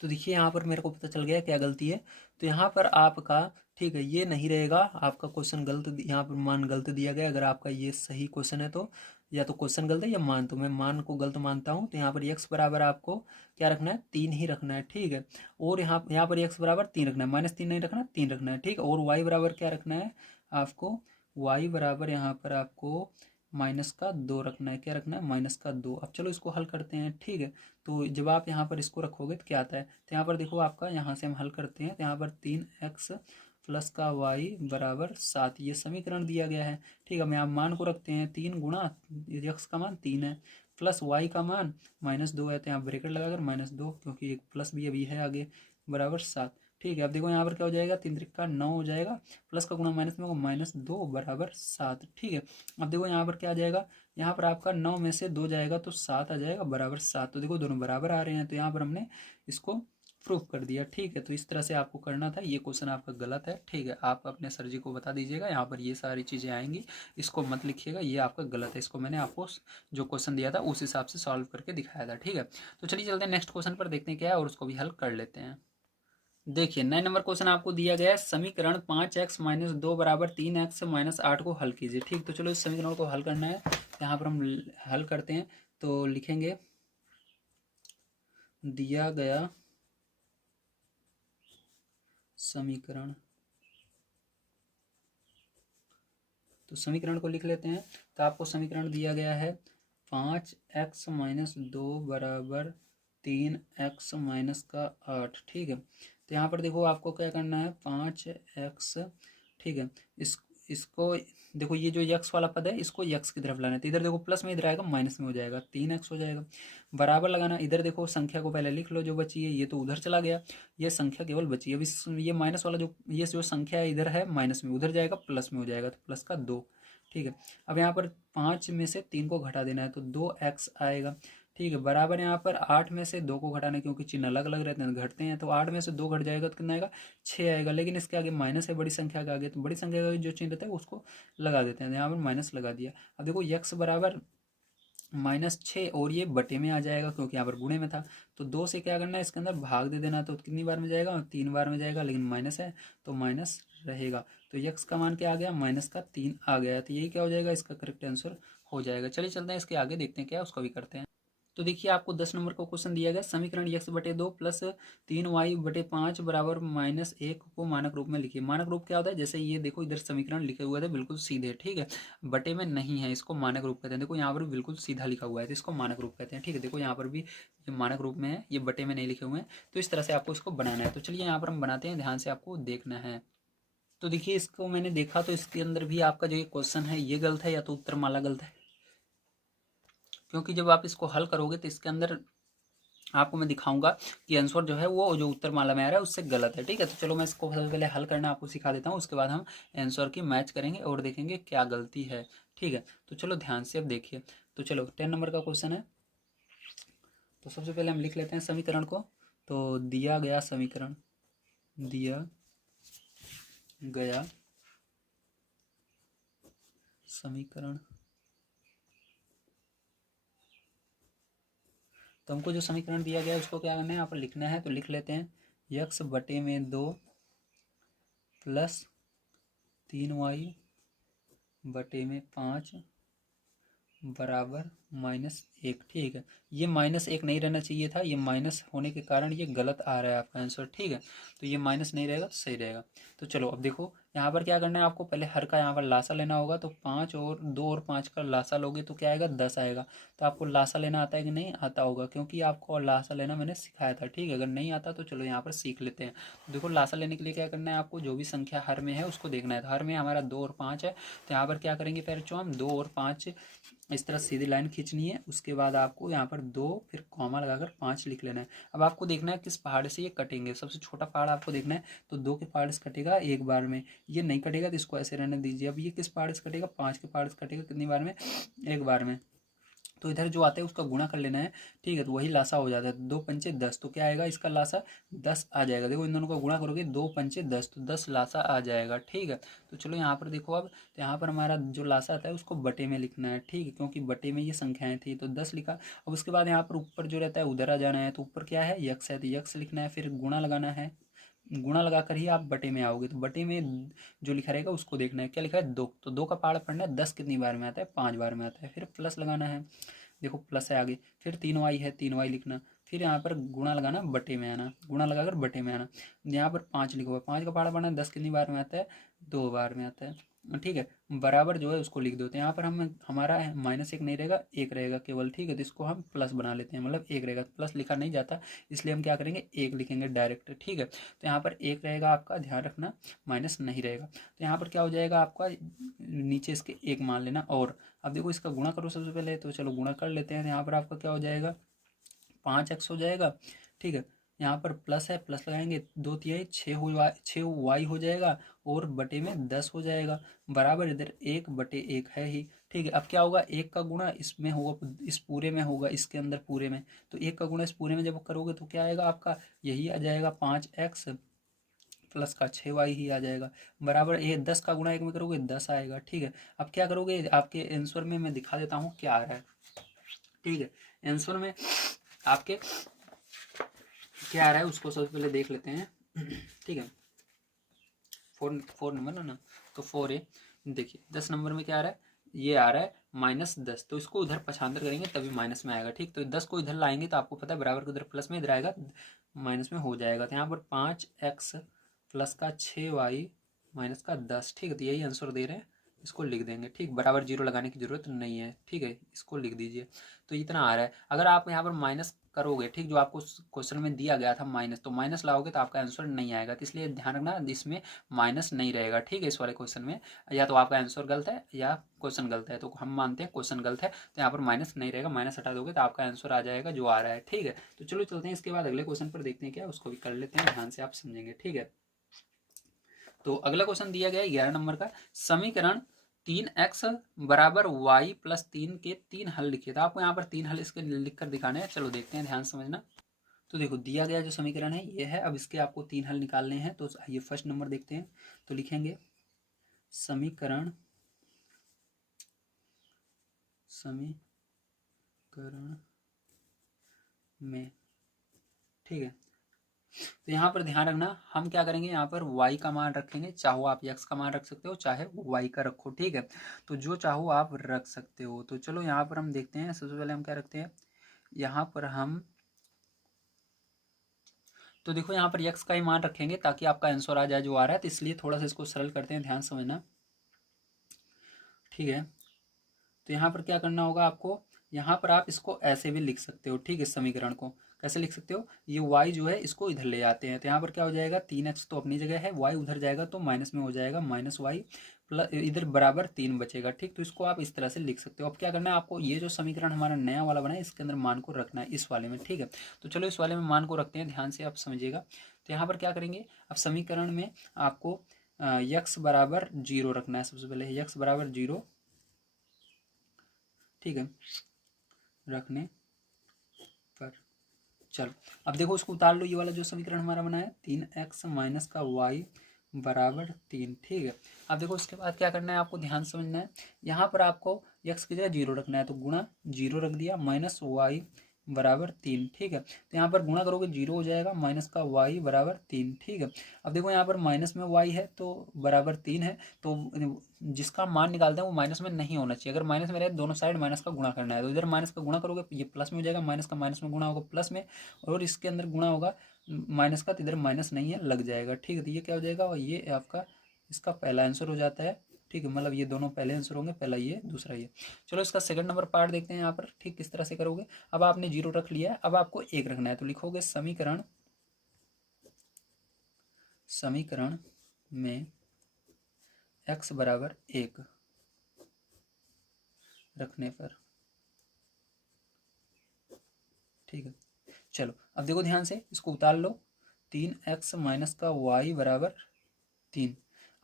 तो देखिए यहाँ पर मेरे को पता चल गया क्या गलती है। तो यहाँ पर आपका, ठीक है, ये नहीं रहेगा, आपका क्वेश्चन गलत, यहाँ पर मान गलत दिया गया। अगर आपका ये सही क्वेश्चन है तो या तो क्वेश्चन गलत है या मान, तो मैं मान को गलत मानता हूँ। तो यहाँ पर x बराबर आपको क्या रखना है, 3 ही रखना है। ठीक है, और यहाँ पर x बराबर 3 रखना है, -3 नहीं रखना, 3 रखना है। ठीक है, और y बराबर क्या रखना है आपको, y बराबर यहाँ पर आपको -2 रखना है। क्या रखना है, -2। अब चलो इसको हल करते हैं। ठीक है, तो जब आप यहाँ पर इसको रखोगे तो क्या आता है, तो यहाँ पर देखो आपका, यहाँ से हम हल करते हैं, तो यहाँ पर 3x प्लस का y बराबर 7 ये समीकरण दिया गया है। ठीक है, हम यहाँ मान को रखते हैं, 3 गुणा x का मान 3 है, प्लस y का मान -2 है, तो यहाँ ब्रेकेट लगाकर -2, क्योंकि एक प्लस भी अभी है आगे, बराबर 7। ठीक है, अब देखो यहाँ पर क्या हो जाएगा, 3 त्रिका 9 हो जाएगा, प्लस का गुणा माइनस में -2 बराबर 7। ठीक है, अब देखो यहाँ पर क्या आ जाएगा, यहाँ पर आपका 9 में से 2 जाएगा तो 7 आ जाएगा, बराबर 7। तो देखो दोनों बराबर आ रहे हैं, तो यहाँ पर हमने इसको प्रूफ कर दिया। ठीक है, तो इस तरह से आपको करना था। ये क्वेश्चन आपका गलत है। ठीक है, आप अपने सर जी को बता दीजिएगा, यहाँ पर ये सारी चीज़ें आएंगी, इसको मत लिखिएगा, ये आपका गलत है। इसको मैंने आपको जो क्वेश्चन दिया था उस हिसाब से सॉल्व करके दिखाया था। ठीक है, तो चलिए चलते हैं नेक्स्ट क्वेश्चन पर, देखते हैं क्या है और उसको भी हल कर लेते हैं। देखिए 9 नंबर क्वेश्चन आपको दिया गया है, समीकरण 5x-2 बराबर 3x-8 को हल कीजिए। ठीक, तो चलो इस समीकरण को हल करना है, यहाँ पर हम हल करते हैं। तो लिखेंगे, दिया गया समीकरण, तो समीकरण को लिख लेते हैं। तो आपको समीकरण दिया गया है 5x-2 बराबर 3x-8। ठीक है, तो यहाँ पर देखो आपको क्या करना है, 5x, ठीक है, इसको देखो, ये जो यक्स वाला पद है इसको यक्स की तरफ लाना है, तो इधर देखो प्लस में, इधर आएगा माइनस में, हो जाएगा 3x हो जाएगा। बराबर लगाना, इधर देखो संख्या को पहले लिख लो जो बची है, ये तो उधर चला गया, ये संख्या केवल बची है। अब ये माइनस वाला ये जो संख्या है इधर है माइनस में, उधर जाएगा प्लस में, हो जाएगा तो प्लस का 2। ठीक है, अब यहाँ पर 5 में से 3 को घटा देना है, तो 2x आएगा। ठीक है, बराबर यहाँ पर 8 में से 2 को घटाना, क्योंकि चिन्ह अलग अलग रहते हैं घटते हैं, तो 8 में से 2 घट जाएगा तो कितना आएगा, 6 आएगा। लेकिन इसके आगे माइनस है, बड़ी संख्या के आगे, तो बड़ी संख्या का जो चिन्ह रहता है उसको लगा देते हैं, यहाँ पर माइनस लगा दिया। अब देखो यक्स बराबर -6 और ये बटे में आ जाएगा क्योंकि यहाँ पर गुणे में था। तो 2 से क्या करना है, इसके अंदर भाग दे देना। तो कितनी बार में जाएगा, 3 बार में जाएगा, लेकिन माइनस है तो माइनस रहेगा। तो यक्स का मान क्या आ गया, -3 आ गया। तो यही क्या हो जाएगा, इसका करेक्ट आंसर हो जाएगा। चलिए चलते हैं इसके आगे, देखते हैं क्या है, उसको भी करते हैं। तो देखिए आपको 10 नंबर का क्वेश्चन दिया गया, समीकरण x/2 प्लस 3y/5 बराबर -1 को मानक रूप में लिखिए। मानक रूप क्या होता है, जैसे ये देखो इधर समीकरण लिखे हुए थे बिल्कुल सीधे, ठीक है, बटे में नहीं है, इसको मानक रूप कहते हैं। देखो यहाँ पर बिल्कुल सीधा लिखा हुआ है तो इसको मानक रूप कहते हैं, ठीक है। देखो यहाँ पर भी ये मानक रूप में है, ये बटे में नहीं लिखे हुए हैं। तो इस तरह से आपको इसको बनाना है। तो चलिए यहाँ पर हम बनाते हैं, ध्यान से आपको देखना है। तो देखिए इसको मैंने देखा तो इसके अंदर भी आपका जो ये क्वेश्चन है ये गलत है, या तो उत्तर माला गलत है, क्योंकि जब आप इसको हल करोगे तो इसके अंदर आपको मैं दिखाऊंगा कि आंसर जो है वो जो उत्तर माला में आ रहा है उससे गलत है, ठीक है। तो चलो मैं इसको सबसे पहले हल करना आपको सिखा देता हूँ, उसके बाद हम आंसर की मैच करेंगे और देखेंगे क्या गलती है, ठीक है। तो चलो ध्यान से अब देखिए। तो चलो 10 नंबर का क्वेश्चन है। तो सबसे पहले हम लिख लेते हैं समीकरण को। तो दिया गया समीकरण, दिया गया समीकरण, तो हमको जो समीकरण दिया गया है उसको क्या करना है, यहाँ पर लिखना है। तो लिख लेते हैं, x/2 प्लस 3y/5 बराबर -1, ठीक है। ये -1 नहीं रहना चाहिए था, ये माइनस होने के कारण ये गलत आ रहा है आपका आंसर, ठीक है। तो ये माइनस नहीं रहेगा तो सही रहेगा। तो चलो अब देखो यहाँ पर क्या करना है, आपको पहले हर का यहाँ पर लासा लेना होगा। तो 5 और 2 और 5 का लासा लोगे तो क्या आएगा, 10 आएगा। तो आपको लासा लेना आता है कि नहीं आता होगा, क्योंकि आपको लासा लेना मैंने सिखाया था, ठीक है। अगर नहीं आता तो चलो यहाँ पर सीख लेते हैं। तो देखो लासा लेने के लिए क्या करना है, आपको जो भी संख्या हर में है उसको देखना है। तो हर में हमारा 2 और 5 है, तो यहाँ पर क्या करेंगे, पहले हम 2 और 5 इस तरह सीधी लाइन खींचनी है। उसके बाद आपको यहाँ पर 2 फिर कॉमा लगाकर 5 लिख लेना है। अब आपको देखना है किस पहाड़ से ये कटेंगे, सबसे छोटा पहाड़ आपको देखना है। तो 2 के पहाड़ से कटेगा एक बार में, ये नहीं कटेगा तो इसको ऐसे रहने दीजिए। अब ये किस पहाड़ से कटेगा, 5 के पहाड़ से कटेगा, कितनी बार में, एक बार में। तो इधर जो आता है उसका गुणा कर लेना है, ठीक है। तो वही लासा हो जाता है, 2 पंचे 10, तो क्या आएगा इसका लासा 10 आ जाएगा। देखो इन दोनों का गुणा करोगे, 2 पंचे 10, तो 10 लासा आ जाएगा, ठीक है। तो चलो यहाँ पर देखो अब, तो यहाँ पर हमारा जो लासा आता है उसको बटे में लिखना है, ठीक है, क्योंकि बटे में ये संख्याएं थी तो 10 लिखा। अब उसके बाद यहाँ पर ऊपर जो रहता है उधर आ जाना है। तो ऊपर क्या है, यक्स है, तो यक्स लिखना है, फिर गुणा लगाना है। गुणा लगाकर ही आप बटे में आओगे। तो बटे में जो लिखा रहेगा उसको देखना है, क्या लिखा है, 2, तो 2 का पहाड़ पढ़ना है, 10 कितनी बार में आता है, 5 बार में आता है। फिर प्लस लगाना है, देखो प्लस है आगे, फिर 3y है, 3y लिखना, फिर यहाँ पर गुणा लगाना, बटे में आना, गुणा लगाकर बटे में आना। यहाँ पर 5 लिखा हुआ है, 5 का पहाड़ा पढ़ना है, 10 कितनी बार में आता है, 2 बार में आता है, ठीक है। बराबर जो है उसको लिख दो। तो यहाँ पर हम हमारा -1 नहीं रहेगा, 1 रहेगा केवल, ठीक है। तो इसको हम प्लस बना लेते हैं, मतलब 1 रहेगा, प्लस लिखा नहीं जाता, इसलिए हम क्या करेंगे, 1 लिखेंगे डायरेक्ट, ठीक है। तो यहाँ पर 1 रहेगा आपका, ध्यान रखना, माइनस नहीं रहेगा। तो यहाँ पर क्या हो जाएगा आपका, नीचे इसके 1 मान लेना। और अब देखो इसका गुणा करो सबसे पहले, तो चलो गुणा कर लेते हैं। यहाँ पर आपका क्या हो जाएगा, 5x हो जाएगा, ठीक है। यहाँ पर प्लस है, प्लस लगाएंगे, 2 तिहाई 6y हो जाएगा, और बटे में 10 हो जाएगा, बराबर इधर 1/1 है ही, ठीक है। अब क्या होगा, 1 का गुणा इसमें होगा, इस पूरे में होगा, इसके अंदर पूरे में। तो 1 का गुणा इस पूरे में जब करोगे तो क्या आएगा आपका, यही आ जाएगा, 5x प्लस का 6y ही आ जाएगा, बराबर ये 10 का गुणा 1 में करोगे 10 आएगा, ठीक है। अब क्या करोगे, आपके आंसर में मैं दिखा देता हूँ क्या आ रहा है, ठीक है। आंसर में आपके क्या आ रहा है उसको सबसे पहले देख लेते हैं, ठीक है। 4 नंबर है ना, तो 4 है। देखिए 10 नंबर में क्या आ रहा है, ये आ रहा है -10, तो इसको उधर पछांतर करेंगे तभी माइनस में आएगा, ठीक। तो 10 को इधर लाएंगे तो आपको पता है बराबर को उधर प्लस में, इधर आएगा माइनस में हो जाएगा। तो यहाँ पर 5x प्लस का 6y माइनस का 10, ठीक है। तो यही आंसर दे रहे हैं, इसको लिख देंगे, ठीक, बराबर जीरो लगाने की जरूरत नहीं है, ठीक है, इसको लिख दीजिए। तो इतना आ रहा है। अगर आप यहाँ पर माइनस करोगे, ठीक, जो आपको क्वेश्चन में दिया गया था माइनस, तो माइनस लाओगे तो आपका आंसर नहीं आएगा। तो इसलिए ध्यान रखना इसमें माइनस नहीं रहेगा, ठीक है। इस वाले क्वेश्चन में या तो आपका आंसर गलत है या क्वेश्चन गलत है, तो हम मानते हैं क्वेश्चन गलत है, तो यहाँ पर माइनस नहीं रहेगा, माइनस हटा दोगे तो आपका आंसर आ जाएगा जो आ रहा है, ठीक है। तो चलो चलते हैं इसके बाद अगले क्वेश्चन पर, देखते हैं क्या उसको भी कर लेते हैं, ध्यान से आप समझेंगे, ठीक है। तो अगला क्वेश्चन दिया गया है 11 नंबर का, समीकरण 3x बराबर y प्लस 3 के 3 हल लिखिए। तो आपको यहाँ पर 3 हल इसके लिख कर दिखाने हैं, चलो देखते हैं, ध्यान समझना। तो देखो दिया गया जो समीकरण है ये है, अब इसके आपको 3 हल निकालने हैं। तो आइए फर्स्ट नंबर देखते हैं। तो लिखेंगे समीकरण समीकरण में, ठीक है। तो यहाँ पर ध्यान रखना, हम क्या करेंगे, यहाँ पर y का मान रखेंगे, चाहो आप x का मान रख सकते हो, चाहे y का रखो, ठीक है। तो जो चाहो आप रख सकते हो। तो चलो यहाँ पर हम देखते हैं, सबसे पहले हम क्या रखते हैं, यहाँ पर हम, तो देखो यहाँ पर x का ही मान रखेंगे ताकि आपका आंसर आ जाए जो आ रहा है। तो इसलिए थोड़ा सा इसको सरल करते हैं, ध्यान समझना, ठीक है। तो यहाँ पर क्या करना होगा आपको, यहाँ पर आप इसको ऐसे भी लिख सकते हो, ठीक है। समीकरण को कैसे लिख सकते हो, ये y जो है इसको इधर ले आते हैं, तो यहाँ पर क्या हो जाएगा, 3x तो अपनी जगह है, y उधर जाएगा तो माइनस में हो जाएगा, माइनस वाई प्लस इधर बराबर 3 बचेगा, ठीक। तो इसको आप इस तरह से लिख सकते हो। अब क्या करना है आपको, ये जो समीकरण हमारा नया वाला बना है इसके अंदर मान को रखना है, इस वाले में, ठीक है। तो चलो इस वाले में मान को रखते हैं, ध्यान से आप समझिएगा। तो यहाँ पर क्या करेंगे, अब समीकरण में आपको यक्स बराबर 0 रखना है। सबसे पहले यक्स बराबर 0, ठीक है, रखने पर चलो अब देखो उसको उतार लो, ये वाला जो समीकरण हमारा बना है 3x माइनस का y बराबर 3, ठीक है। अब देखो उसके बाद क्या करना है आपको, ध्यान समझना है, यहाँ पर आपको x की जगह 0 रखना है, तो गुणा 0 रख दिया, माइनस y बराबर 3, ठीक है। तो यहाँ पर गुणा करोगे 0 हो जाएगा, माइनस का y बराबर 3, ठीक है। अब देखो यहाँ पर माइनस में y है तो बराबर 3 है, तो जिसका मान निकालते हैं वो माइनस में नहीं होना चाहिए। अगर माइनस में रहे दोनों साइड माइनस का गुणा करना है, तो इधर माइनस का गुणा करोगे ये प्लस में हो जाएगा, माइनस का माइनस में गुणा होगा प्लस में, और इसके अंदर गुणा होगा माइनस का, तो इधर माइनस नहीं है, लग जाएगा, ठीक है। तो ये क्या हो जाएगा, और ये आपका इसका पहला आंसर हो जाता है, ठीक है। मतलब ये दोनों पहले आंसर होंगे, पहला ये दूसरा ये। चलो इसका सेकंड नंबर पार्ट देखते हैं यहाँ पर, ठीक किस तरह से करोगे। अब आपने 0 रख लिया है, अब आपको 1 रखना है, तो लिखोगे समीकरण में x बराबर 1 रखने पर, ठीक है। चलो अब देखो ध्यान से, इसको उतार लो, 3x माइनस का y बराबर 3।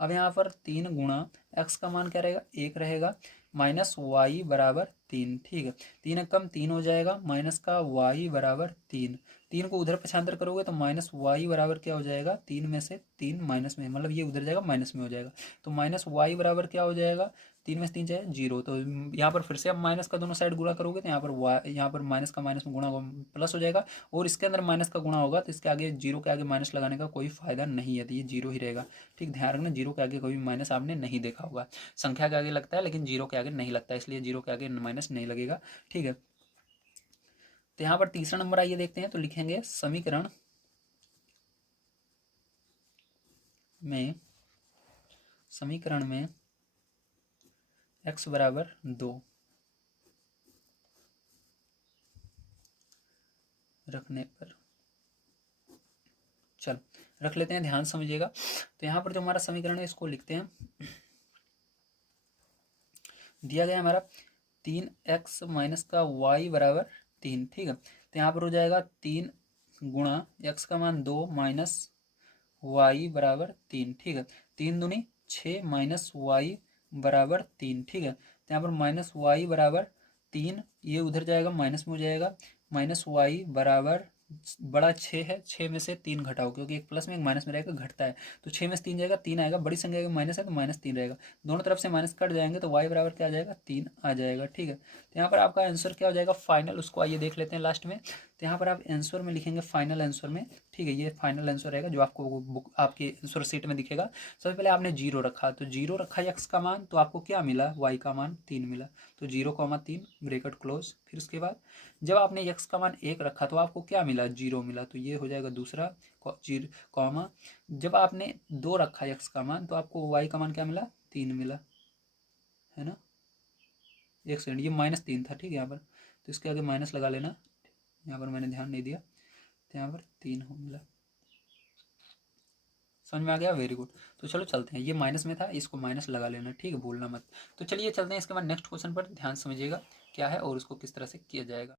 अब यहाँ पर 3 गुणा x का मान क्या रहेगा, 1 रहेगा, माइनस y बराबर 3, ठीक है। 3 कम 3 हो जाएगा, माइनस का y बराबर 3, 3 को उधर पक्षांतर करोगे तो माइनस y बराबर क्या हो जाएगा, 3 में से 3 माइनस में, मतलब ये उधर जाएगा माइनस में हो जाएगा, तो माइनस y बराबर क्या हो जाएगा, 3 में से 3 जाए 0। तो यहाँ पर फिर से अब माइनस का दोनों साइड गुणा करोगे तो यहाँ पर माइनस का माइनस में गुणा होगा प्लस हो जाएगा, और इसके अंदर माइनस का गुणा होगा तो इसके आगे 0 के आगे माइनस लगाने का कोई फायदा नहीं है, तो ये 0 ही रहेगा, ठीक। ध्यान रखना 0 के आगे कोई माइनस आपने नहीं देखा होगा, संख्या के आगे लगता है लेकिन 0 के आगे नहीं लगता है, इसलिए 0 के आगे माइनस नहीं लगेगा, ठीक है। तो यहाँ पर तीसरा नंबर आइए देखते हैं, तो लिखेंगे समीकरण में x बराबर 2 रखने पर, चल रख लेते हैं, ध्यान समझिएगा। तो यहाँ पर जो हमारा समीकरण है इसको लिखते हैं, दिया गया हमारा 3x माइनस का y बराबर 3, ठीक है। तो यहाँ पर हो जाएगा 3 गुणा x का मान 2 माइनस y बराबर 3, ठीक है। 3 दूनी 6 माइनस y बराबर 3, ठीक है। तो यहाँ पर माइनस y बराबर 3, ये उधर जाएगा माइनस में हो जाएगा, माइनस y बराबर बड़ा 6 है, 6 में से 3 घटाओ, क्योंकि एक प्लस में एक माइनस में रहेगा, घटता है, तो 6 में से 3 जाएगा, 3 आएगा, बड़ी संख्या का माइनस है तो माइनस 3 रहेगा, दोनों तरफ से माइनस कट जाएंगे तो y बराबर क्या आ जाएगा, 3 आ जाएगा, ठीक है। तो यहाँ पर आपका आंसर क्या हो जाएगा फाइनल, उसको आइए देख लेते हैं लास्ट में। तो यहाँ पर आप आंसर में लिखेंगे फाइनल आंसर में, ठीक है, ये फाइनल आंसर रहेगा जो आपको बुक आपके आंसर शीट में दिखेगा। सबसे पहले आपने 0 रखा, तो 0 रखा x का मान, तो आपको क्या मिला, y का मान 3 मिला, तो 0,3 ब्रेकेट क्लोज। फिर उसके बाद जब आपने x का मान 1 रखा तो आपको क्या मिला, 0 मिला, तो ये हो जाएगा दूसरा कॉमा। जब आपने 2 रखा x का मान तो आपको y का मान क्या मिला, 3 मिला, है ना। एक सेकंड, ये -3 था, ठीक है, यहाँ पर तो इसके आगे माइनस लगा लेना, यहाँ पर मैंने ध्यान नहीं दिया, तो यहाँ पर 3 हो मिला। समझ में आ गया, वेरी गुड। तो चलो चलते हैं, ये माइनस में था, इसको माइनस लगा लेना, ठीक है, भूलना मत। तो चलिए चलते हैं इसके बाद नेक्स्ट क्वेश्चन पर, ध्यान समझिएगा क्या है और उसको किस तरह से किया जाएगा।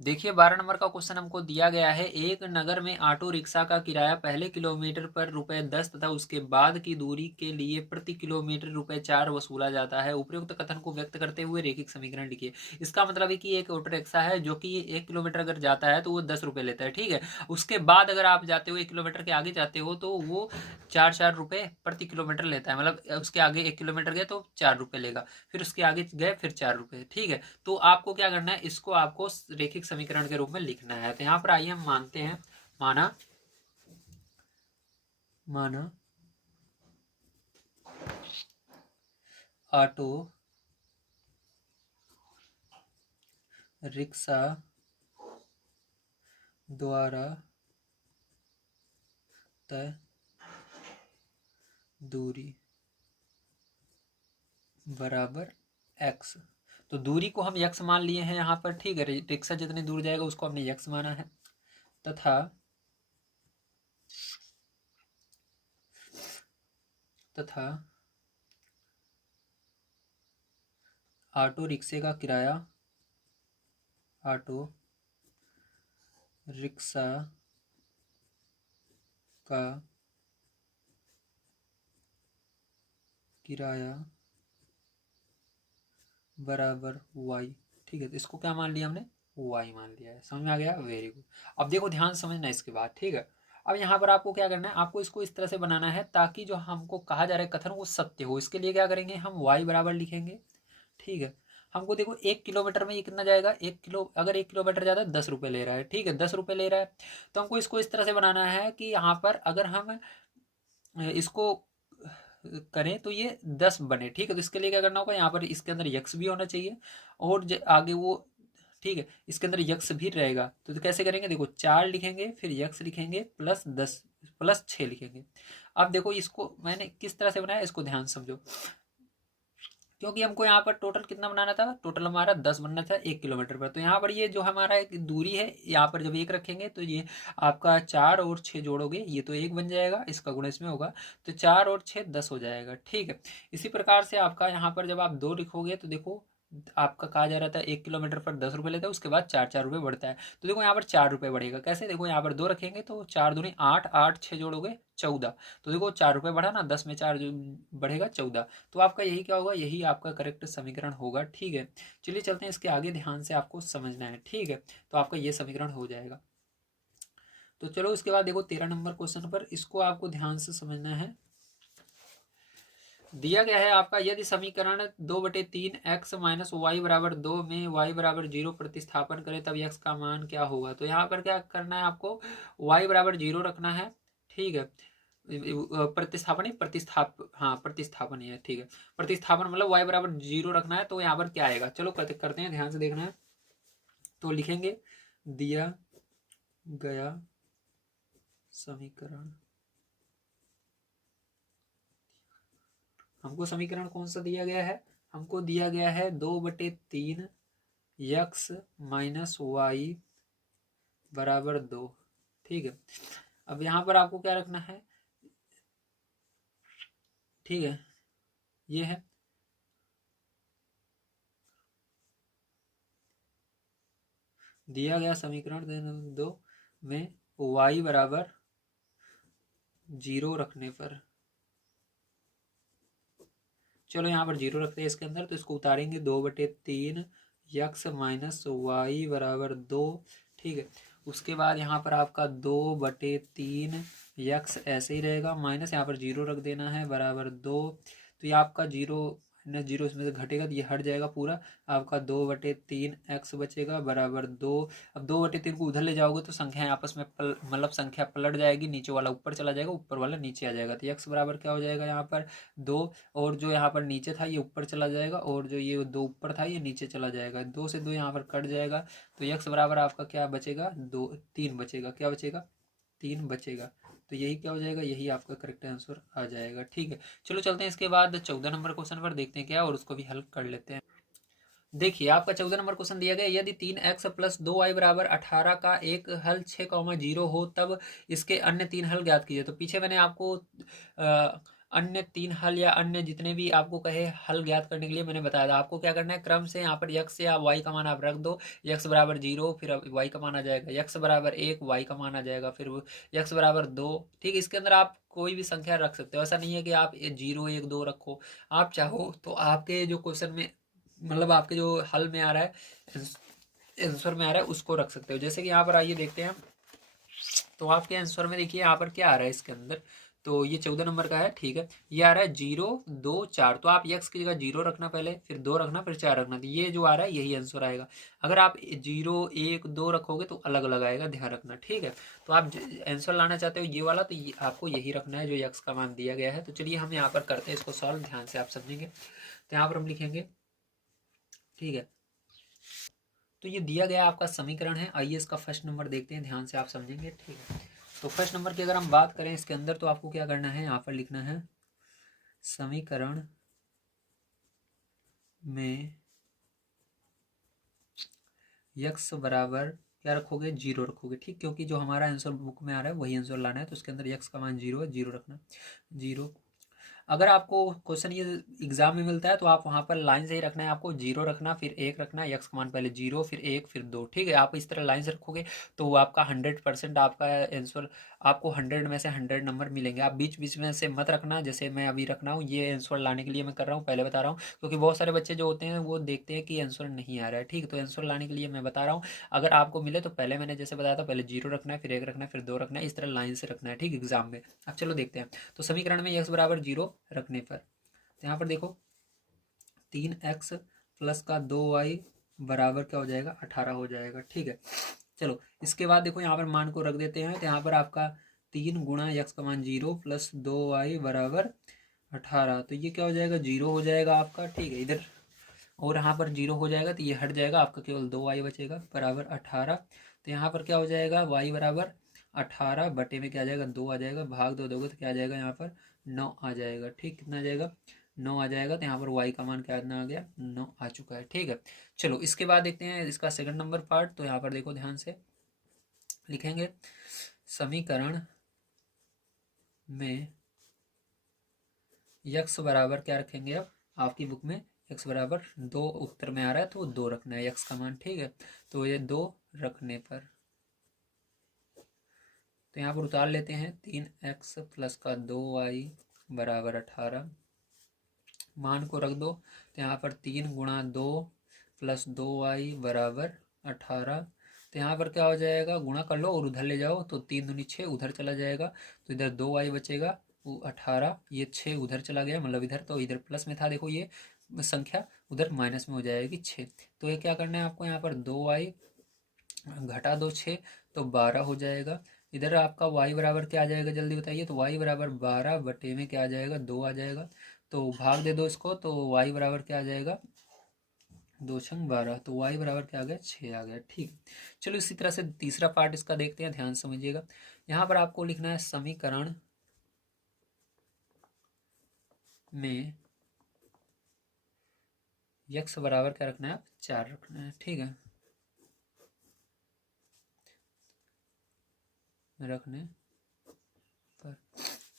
देखिए 12 नंबर का क्वेश्चन हमको दिया गया है, एक नगर में ऑटो रिक्शा का किराया पहले किलोमीटर पर ₹10 तथा उसके बाद की दूरी के लिए प्रति किलोमीटर ₹4 वसूला जाता है। उपरोक्त कथन को व्यक्त करते हुए रेखिक समीकरण लिखिए। इसका मतलब है कि एक ऑटो रिक्शा है जो कि 1 किलोमीटर अगर जाता है तो वो ₹10 लेता है, ठीक है। उसके बाद अगर आप जाते हो 1 किलोमीटर के आगे जाते हो तो वो 4 रुपये प्रति किलोमीटर लेता है, मतलब उसके आगे 1 किलोमीटर गए तो ₹4 लेगा, फिर उसके आगे गए फिर ₹4, ठीक है। तो आपको क्या करना है, इसको आपको रेखिक समीकरण के रूप में लिखना है। तो यहाँ पर आइए हम मानते हैं, माना ऑटो रिक्शा द्वारा तय दूरी बराबर x। तो दूरी को हम x मान लिए हैं यहाँ पर, ठीक है। रिक्शा जितनी दूर जाएगा उसको हमने x माना है, तथा ऑटो रिक्शे का किराया, ऑटो रिक्शा का किराया बराबर y, ठीक है। तो इसको क्या मान लिया हमने, y मान लिया है। समझ में आ गया, वेरी गुड। अब देखो ध्यान समझना इसके बाद, ठीक है। अब यहाँ पर आपको क्या करना है, आपको इसको इस तरह से बनाना है ताकि जो हमको कहा जा रहा है कथन वो सत्य हो। इसके लिए क्या करेंगे, हम y बराबर लिखेंगे, ठीक है। हमको देखो 1 किलोमीटर में ये कितना जाएगा, अगर 1 किलोमीटर ज़्यादा ₹10 ले रहा है, ठीक है, ₹10 ले रहा है। तो हमको इसको इस तरह से बनाना है कि यहाँ पर अगर हम इसको करें तो ये 10 बने, ठीक है। तो इसके लिए क्या करना होगा, यहाँ पर इसके अंदर यक्स भी होना चाहिए और आगे वो, ठीक है, इसके अंदर यक्स भी रहेगा। तो कैसे करेंगे, देखो 4 लिखेंगे फिर यक्स लिखेंगे +10 +6 लिखेंगे। अब देखो इसको मैंने किस तरह से बनाया, इसको ध्यान समझो। क्योंकि हमको यहाँ पर टोटल कितना बनाना था, टोटल हमारा 10 बनना था 1 किलोमीटर पर। तो यहाँ पर ये जो हमारा एक दूरी है, यहाँ पर जब 1 रखेंगे तो ये आपका 4 और 6 जोड़ोगे ये तो 1 बन जाएगा, इसका गुणा इसमें होगा तो 4 और 6 10 हो जाएगा, ठीक है। इसी प्रकार से आपका यहाँ पर जब आप 2 लिखोगे तो देखो आपका कहा जा रहा था 1 किलोमीटर पर ₹10 लेता है, उसके बाद 4 बढ़ता है। तो देखो यहाँ पर ₹4 बढ़ेगा, कैसे, देखो यहाँ पर 2 रखेंगे तो 4 दूनी 8, 8 6 जोड़ोगे 14। तो देखो ₹4 बढ़ा ना, 10 में 4 जो बढ़ेगा 14। तो आपका यही क्या होगा, यही आपका करेक्ट समीकरण होगा, ठीक है। चलिए चलते हैं इसके आगे, ध्यान से आपको समझना है, ठीक है। तो आपका ये समीकरण हो जाएगा। तो चलो उसके बाद देखो 13 नंबर क्वेश्चन पर, इसको आपको ध्यान से समझना है। दिया गया है आपका, यदि समीकरण 2/3 x माइनस वाई बराबर 2 में y बराबर 0 प्रतिस्थापन करें तब x का मान क्या होगा। तो यहाँ पर क्या करना है आपको, y बराबर 0 रखना है, ठीक है। प्रतिस्थापन ही प्रतिस्थापन ही है, ठीक है। प्रतिस्थापन मतलब y बराबर 0 रखना है। तो यहाँ पर क्या आएगा, चलो करते हैं, ध्यान से देखना है। तो लिखेंगे दिया गया समीकरण, हमको समीकरण कौन सा दिया गया है, हमको दिया गया है 2/3 x माइनस वाई बराबर 2, ठीक है। अब यहाँ पर आपको क्या रखना है, ठीक है, ये है दिया गया समीकरण 2 में y बराबर 0 रखने पर, चलो यहाँ पर 0 रखते हैं इसके अंदर, तो इसको उतारेंगे 2/3 x माइनस वाई बराबर 2, ठीक है। उसके बाद यहाँ पर आपका 2/3 x ऐसे ही रहेगा, माइनस यहाँ पर 0 रख देना है बराबर 2। तो ये आपका 0 माइनस 0 इसमें से घटेगा तो ये हट जाएगा पूरा, आपका 2/3 x बचेगा बराबर 2। अब 2/3 को उधर ले जाओगे तो संख्याएं आपस में मतलब संख्या पलट जाएगी, नीचे वाला ऊपर चला जाएगा, ऊपर वाला नीचे आ जाएगा। तो x बराबर क्या हो जाएगा यहाँ पर 2, और जो यहाँ पर नीचे था ये ऊपर चला जाएगा, और जो ये 2 ऊपर था ये नीचे चला जाएगा, 2 से 2 यहाँ पर कट जाएगा। तो x बराबर आपका क्या बचेगा, 3 बचेगा, क्या बचेगा, 3 बचेगा। तो यही क्या हो जाएगा, यही आपका करेक्ट आंसर आ जाएगा, ठीक है। चलो चलते हैं इसके बाद 14 नंबर क्वेश्चन पर, देखते हैं क्या, और उसको भी हल कर लेते हैं। देखिए आपका 14 नंबर क्वेश्चन दिया गया, यदि 3x प्लस 2y बराबर 18 का एक हल 6,0 हो तब इसके अन्य 3 हल ज्ञात कीजिए। तो पीछे मैंने आपको अन्य 3 हल या अन्य जितने भी आपको कहे हल ज्ञात करने के लिए मैंने बताया था। आपको क्या करना है, क्रम से यहाँ पर x या y का मान आप रख दो। x बराबर 0, फिर y का मान आ जाएगा x बराबर 1, y का मान आ जाएगा फिर x बराबर 2। ठीक, इसके अंदर आप कोई भी संख्या रख सकते हो। ऐसा नहीं है कि आप 0 1 2 रखो। आप चाहो तो आपके जो क्वेश्चन में मतलब आपके जो हल में आ रहा है, आंसर में आ रहा है, उसको रख सकते हो। जैसे कि यहाँ पर आइए देखते हैं। तो आपके आंसर में देखिए यहाँ पर क्या आ रहा है इसके अंदर। तो ये 14 नंबर का है। ठीक है, ये आ रहा है 0 2 4। तो आप x की जगह 0 रखना, पहले फिर 2 रखना, फिर 4 रखना। तो ये जो आ रहा है यही आंसर आएगा। अगर आप 0 1 2 रखोगे तो अलग अलग आएगा, ध्यान रखना। ठीक है, तो आप आंसर लाना चाहते हो ये वाला, तो ये आपको यही रखना है जो x का मान दिया गया है। तो चलिए हम यहाँ पर करते हैं इसको सॉल्व, ध्यान से आप समझेंगे। तो यहाँ पर हम लिखेंगे, ठीक है, तो ये दिया गया आपका समीकरण है। आइए इसका फर्स्ट नंबर देखते हैं, ध्यान से आप समझेंगे। ठीक है, तो फर्स्ट नंबर की अगर हम बात करें इसके अंदर, तो आपको क्या करना है, यहाँ पर लिखना है समीकरण में यक्स बराबर क्या रखोगे, 0 रखोगे। ठीक, क्योंकि जो हमारा आंसर बुक में आ रहा है वही आंसर लाना है। तो उसके अंदर यक्स का मान 0 है, 0 रखना, 0। अगर आपको क्वेश्चन ये एग्जाम में मिलता है तो आप वहाँ पर लाइन से ही रखना है। आपको 0 रखना, फिर 1 रखना, एक्स का मान पहले 0 फिर 1 फिर 2। ठीक है, आप इस तरह लाइन से रखोगे तो वो आपका 100% आपका आंसर, आपको 100 में से 100 नंबर मिलेंगे। आप बीच बीच में से मत रखना, जैसे मैं अभी रख रहा हूँ। ये आंसर लाने के लिए मैं कर रहा हूँ, पहले बता रहा हूँ, क्योंकि बहुत सारे बच्चे जो होते हैं वो देखते हैं कि आंसर नहीं आ रहा है। ठीक है, तो आंसर लाने के लिए मैं बता रहा हूँ। अगर आपको मिले तो पहले मैंने जैसे बताया था, पहले 0 रखना है, फिर 1 रखना है, फिर 2 रखना है, इस तरह लाइन से रखना है। ठीक, एग्जाम में। अब चलो देखते हैं। तो समीकरण में एक्स बराबर 0 रखने पर, तो यहाँ पर देखो 3x प्लस का 2y बराबर क्या हो जाएगा, 18 हो जाएगा। ठीक है, चलो इसके बाद देखो यहाँ पर मान को रख देते हैं। तो यहाँ पर आपका 3 गुणा x का मान 0 प्लस 2y बराबर 18। तो ये क्या हो जाएगा, 0 हो जाएगा आपका। ठीक है, इधर और यहाँ पर 0 हो जाएगा तो ये हट जाएगा, आपका केवल 2y बचेगा बराबर 18। तो यहाँ पर क्या हो जाएगा, y बराबर 18 बटे में क्या आ जाएगा, 2 आ जाएगा। भाग 2 दोगे तो क्या आ जाएगा, यहाँ पर 9 आ जाएगा। ठीक, कितना आ जाएगा, 9 आ जाएगा। तो यहाँ पर y का मान क्या आ गया, 9 आ चुका है। ठीक है, चलो इसके बाद देखते हैं इसका सेकंड नंबर पार्ट। तो यहाँ पर देखो ध्यान से लिखेंगे समीकरण में यक्स बराबर क्या रखेंगे, अब आपकी बुक में एक्स बराबर 2 उत्तर में आ रहा है तो 2 रखना है एक्स का मान। ठीक है, तो ये 2 रखने पर, तो यहाँ पर उतार लेते हैं 3x प्लस का 2y बराबर 18। मान को रख दो, तो यहाँ पर 3 गुणा 2 प्लस 2y बराबर 18। तो यहाँ पर क्या हो जाएगा, गुणा कर लो और उधर ले जाओ, तो 3 दूनी 6 उधर चला जाएगा, तो इधर 2y बचेगा, वो 18, ये 6 उधर चला गया, मतलब इधर, तो इधर प्लस में था, देखो ये संख्या उधर माइनस में हो जाएगी 6। तो ये क्या करना है आपको, यहाँ पर 2y घटा दो 6, तो 12 हो जाएगा। इधर आपका y बराबर क्या आ जाएगा, जल्दी बताइए। तो y बराबर 12 बटे में क्या आ जाएगा, 2 आ जाएगा। तो भाग दे दो इसको, तो y बराबर क्या आ जाएगा, 2 छंग 12। तो y बराबर क्या आ गया, 6 आ गया। ठीक, चलो इसी तरह से तीसरा पार्ट इसका देखते हैं, ध्यान समझिएगा। यहाँ पर आपको लिखना है समीकरण में x बराबर क्या रखना है, 4 रखना है। ठीक है, रखने पर,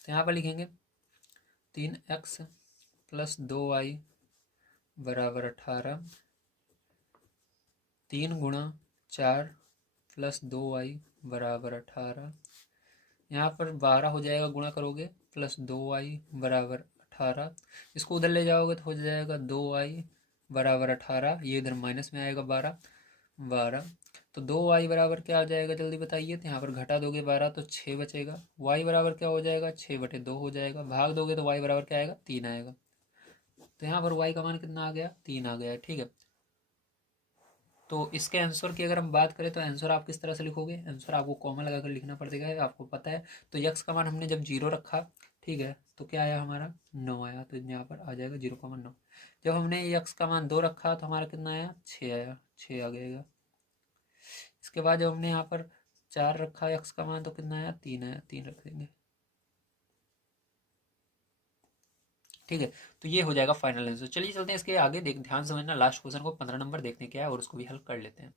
तो यहाँ पर लिखेंगे 3x प्लस 2y बराबर 18, 3 गुणा 4 प्लस 2y बराबर 18। यहाँ पर 12 हो जाएगा, गुणा करोगे, प्लस 2y बराबर 18। इसको उधर ले जाओगे तो हो जाएगा 2y बराबर 18, ये इधर माइनस में आएगा 12 12। तो 2y बराबर क्या आ जाएगा, जल्दी बताइए। तो यहाँ पर घटा दोगे 12 तो 6 बचेगा। y बराबर क्या हो जाएगा, 6 बटे 2 हो जाएगा। भाग दोगे तो y बराबर क्या आएगा, 3 आएगा। तो यहाँ पर y का मान कितना आ गया, 3 आ गया। ठीक है, तो इसके आंसर की अगर हम बात करें तो आंसर आप किस तरह से लिखोगे, आंसर आपको कॉमा लगाकर लिखना पड़ेगा, आपको पता है। तो यक्स का मान हमने जब 0 रखा, ठीक है, तो क्या आया हमारा, 9 आया। तो यहाँ पर आ जाएगा 0,9। जब हमने यक्स का मान 2 रखा तो हमारा कितना आया, 6 आया, 6 आ गएगा। इसके बाद जब हमने यहाँ पर 4 रखा यक्स का मान, तो कितना आया, 3 आया, 3 रख देंगे। ठीक है, तो ये हो जाएगा फाइनल आंसर। चलिए चलते हैं इसके आगे, देख ध्यान समझना, लास्ट क्वेश्चन को 15 नंबर देखने क्या है और उसको भी हल कर लेते हैं।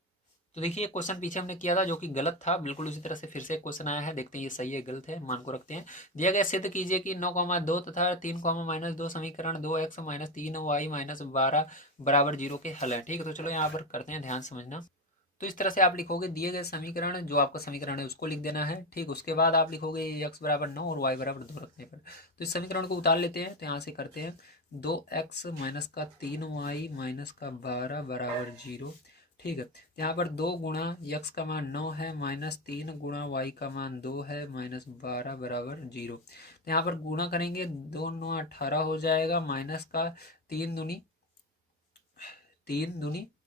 तो देखिए क्वेश्चन पीछे हमने किया था जो कि गलत था, बिल्कुल उसी तरह से फिर से क्वेश्चन आया है, देखते हैं ये सही है गलत है, मान को रखते हैं। दिया गया सिद्ध कीजिए कि 9,2 तथा 3,-2 समीकरण 2x - 3y - 12 बराबर 0 के हल है। ठीक है, तो चलो यहाँ पर करते हैं, ध्यान समझना। तो इस तरह से आप लिखोगे दिए गए समीकरण, जो आपका समीकरण है उसको लिख देना है। ठीक, उसके बाद आप लिखोगे x बराबर 9 और y बराबर 2 रखने पर। तो इस समीकरण को उतार लेते हैं, तो यहाँ से करते हैं 2x - 3y - 12 बराबर 0। ठीक है, तो यहाँ पर 2 गुणा यक्स का मान 9 है, -3 गुणा वाई का मान 2 है, -12 बराबर 0। तो यहाँ पर गुणा करेंगे, 2 9 18 हो जाएगा, माइनस का 3 दूनी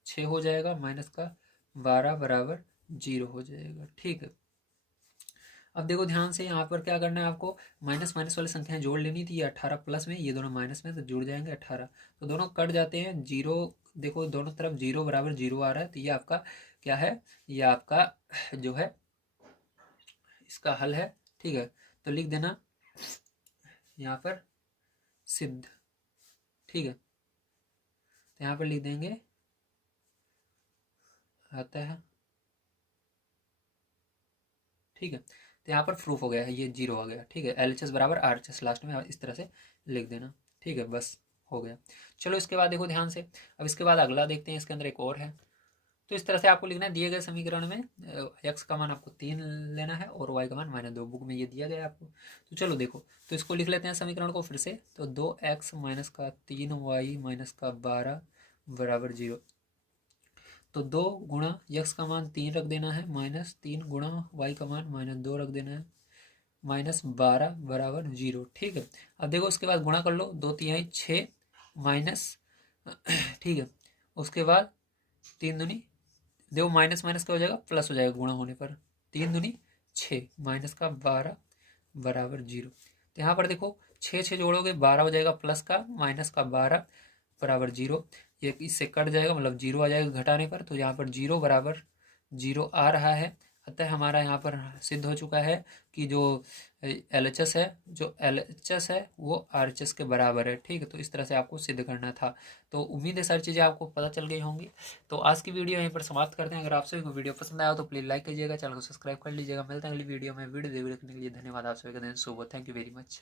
6 हो जाएगा, माइनस का 12 बराबर 0 हो जाएगा। ठीक है, अब देखो ध्यान से, यहाँ पर क्या करना है आपको, माइनस माइनस वाली संख्याएं जोड़ लेनी थी। ये 18 प्लस में, ये दोनों माइनस में, तो जुड़ जाएंगे 18, तो दोनों कट जाते हैं। 0 देखो दोनों तरफ 0 बराबर 0 आ रहा है, तो ये आपका क्या है, ये आपका जो है इसका हल है। ठीक है, तो लिख देना यहाँ पर सिद्ध। ठीक है, तो यहाँ पर लिख देंगे आता है। ठीक है, तो यहाँ पर प्रूफ हो गया है, ये 0 आ गया। ठीक है, LHS बराबर RHS लास्ट में इस तरह से लिख देना। ठीक है, बस हो गया। चलो इसके बाद देखो ध्यान से, अब इसके बाद अगला देखते हैं, इसके अंदर एक और है। तो इस तरह से आपको लिखना है, दिए गए समीकरण में x का मान आपको 3 लेना है और y का मान -2, बुक में ये दिया गया है आपको। तो चलो देखो, तो इसको लिख लेते हैं समीकरण को फिर से। तो 2x - 3y - 12 बराबर 0। तो 2 गुणा यक्स का मान 3 रख देना है, -3 गुणा वाई का मान -2 रख देना है, -12 बराबर 0। ठीक है, अब देखो उसके बाद गुणा कर लो, 2×3 6 माइनस ठीक है, उसके बाद 3 दूनी, देखो माइनस माइनस क्या हो जाएगा, प्लस हो जाएगा गुणा होने पर, 3 दूनी 6 माइनस का 12 बराबर 0। तो यहाँ पर देखो 6 जोड़ोगे 12 हो जाएगा, प्लस का माइनस का 12 बराबर 0। ये इससे कट जाएगा, मतलब 0 आ जाएगा घटाने पर, तो यहाँ पर 0 बराबर 0 आ रहा है। अतः हमारा यहाँ पर सिद्ध हो चुका है कि जो LHS है वो RHS के बराबर है। ठीक है, तो इस तरह से आपको सिद्ध करना था। तो उम्मीद है सारी चीज़ें आपको पता चल गई होंगी। तो आज की वीडियो यहीं पर समाप्त करते हैं। अगर आप सभी को वीडियो पसंद आया तो प्लीज़ लाइक कीजिएगा, चैनल को सब्सक्राइब कर लीजिएगा। मिलते हैं अगली वीडियो में। वीडियो देखने के लिए धन्यवाद। आप सभी का दिन शुभ हो। Thank you very much.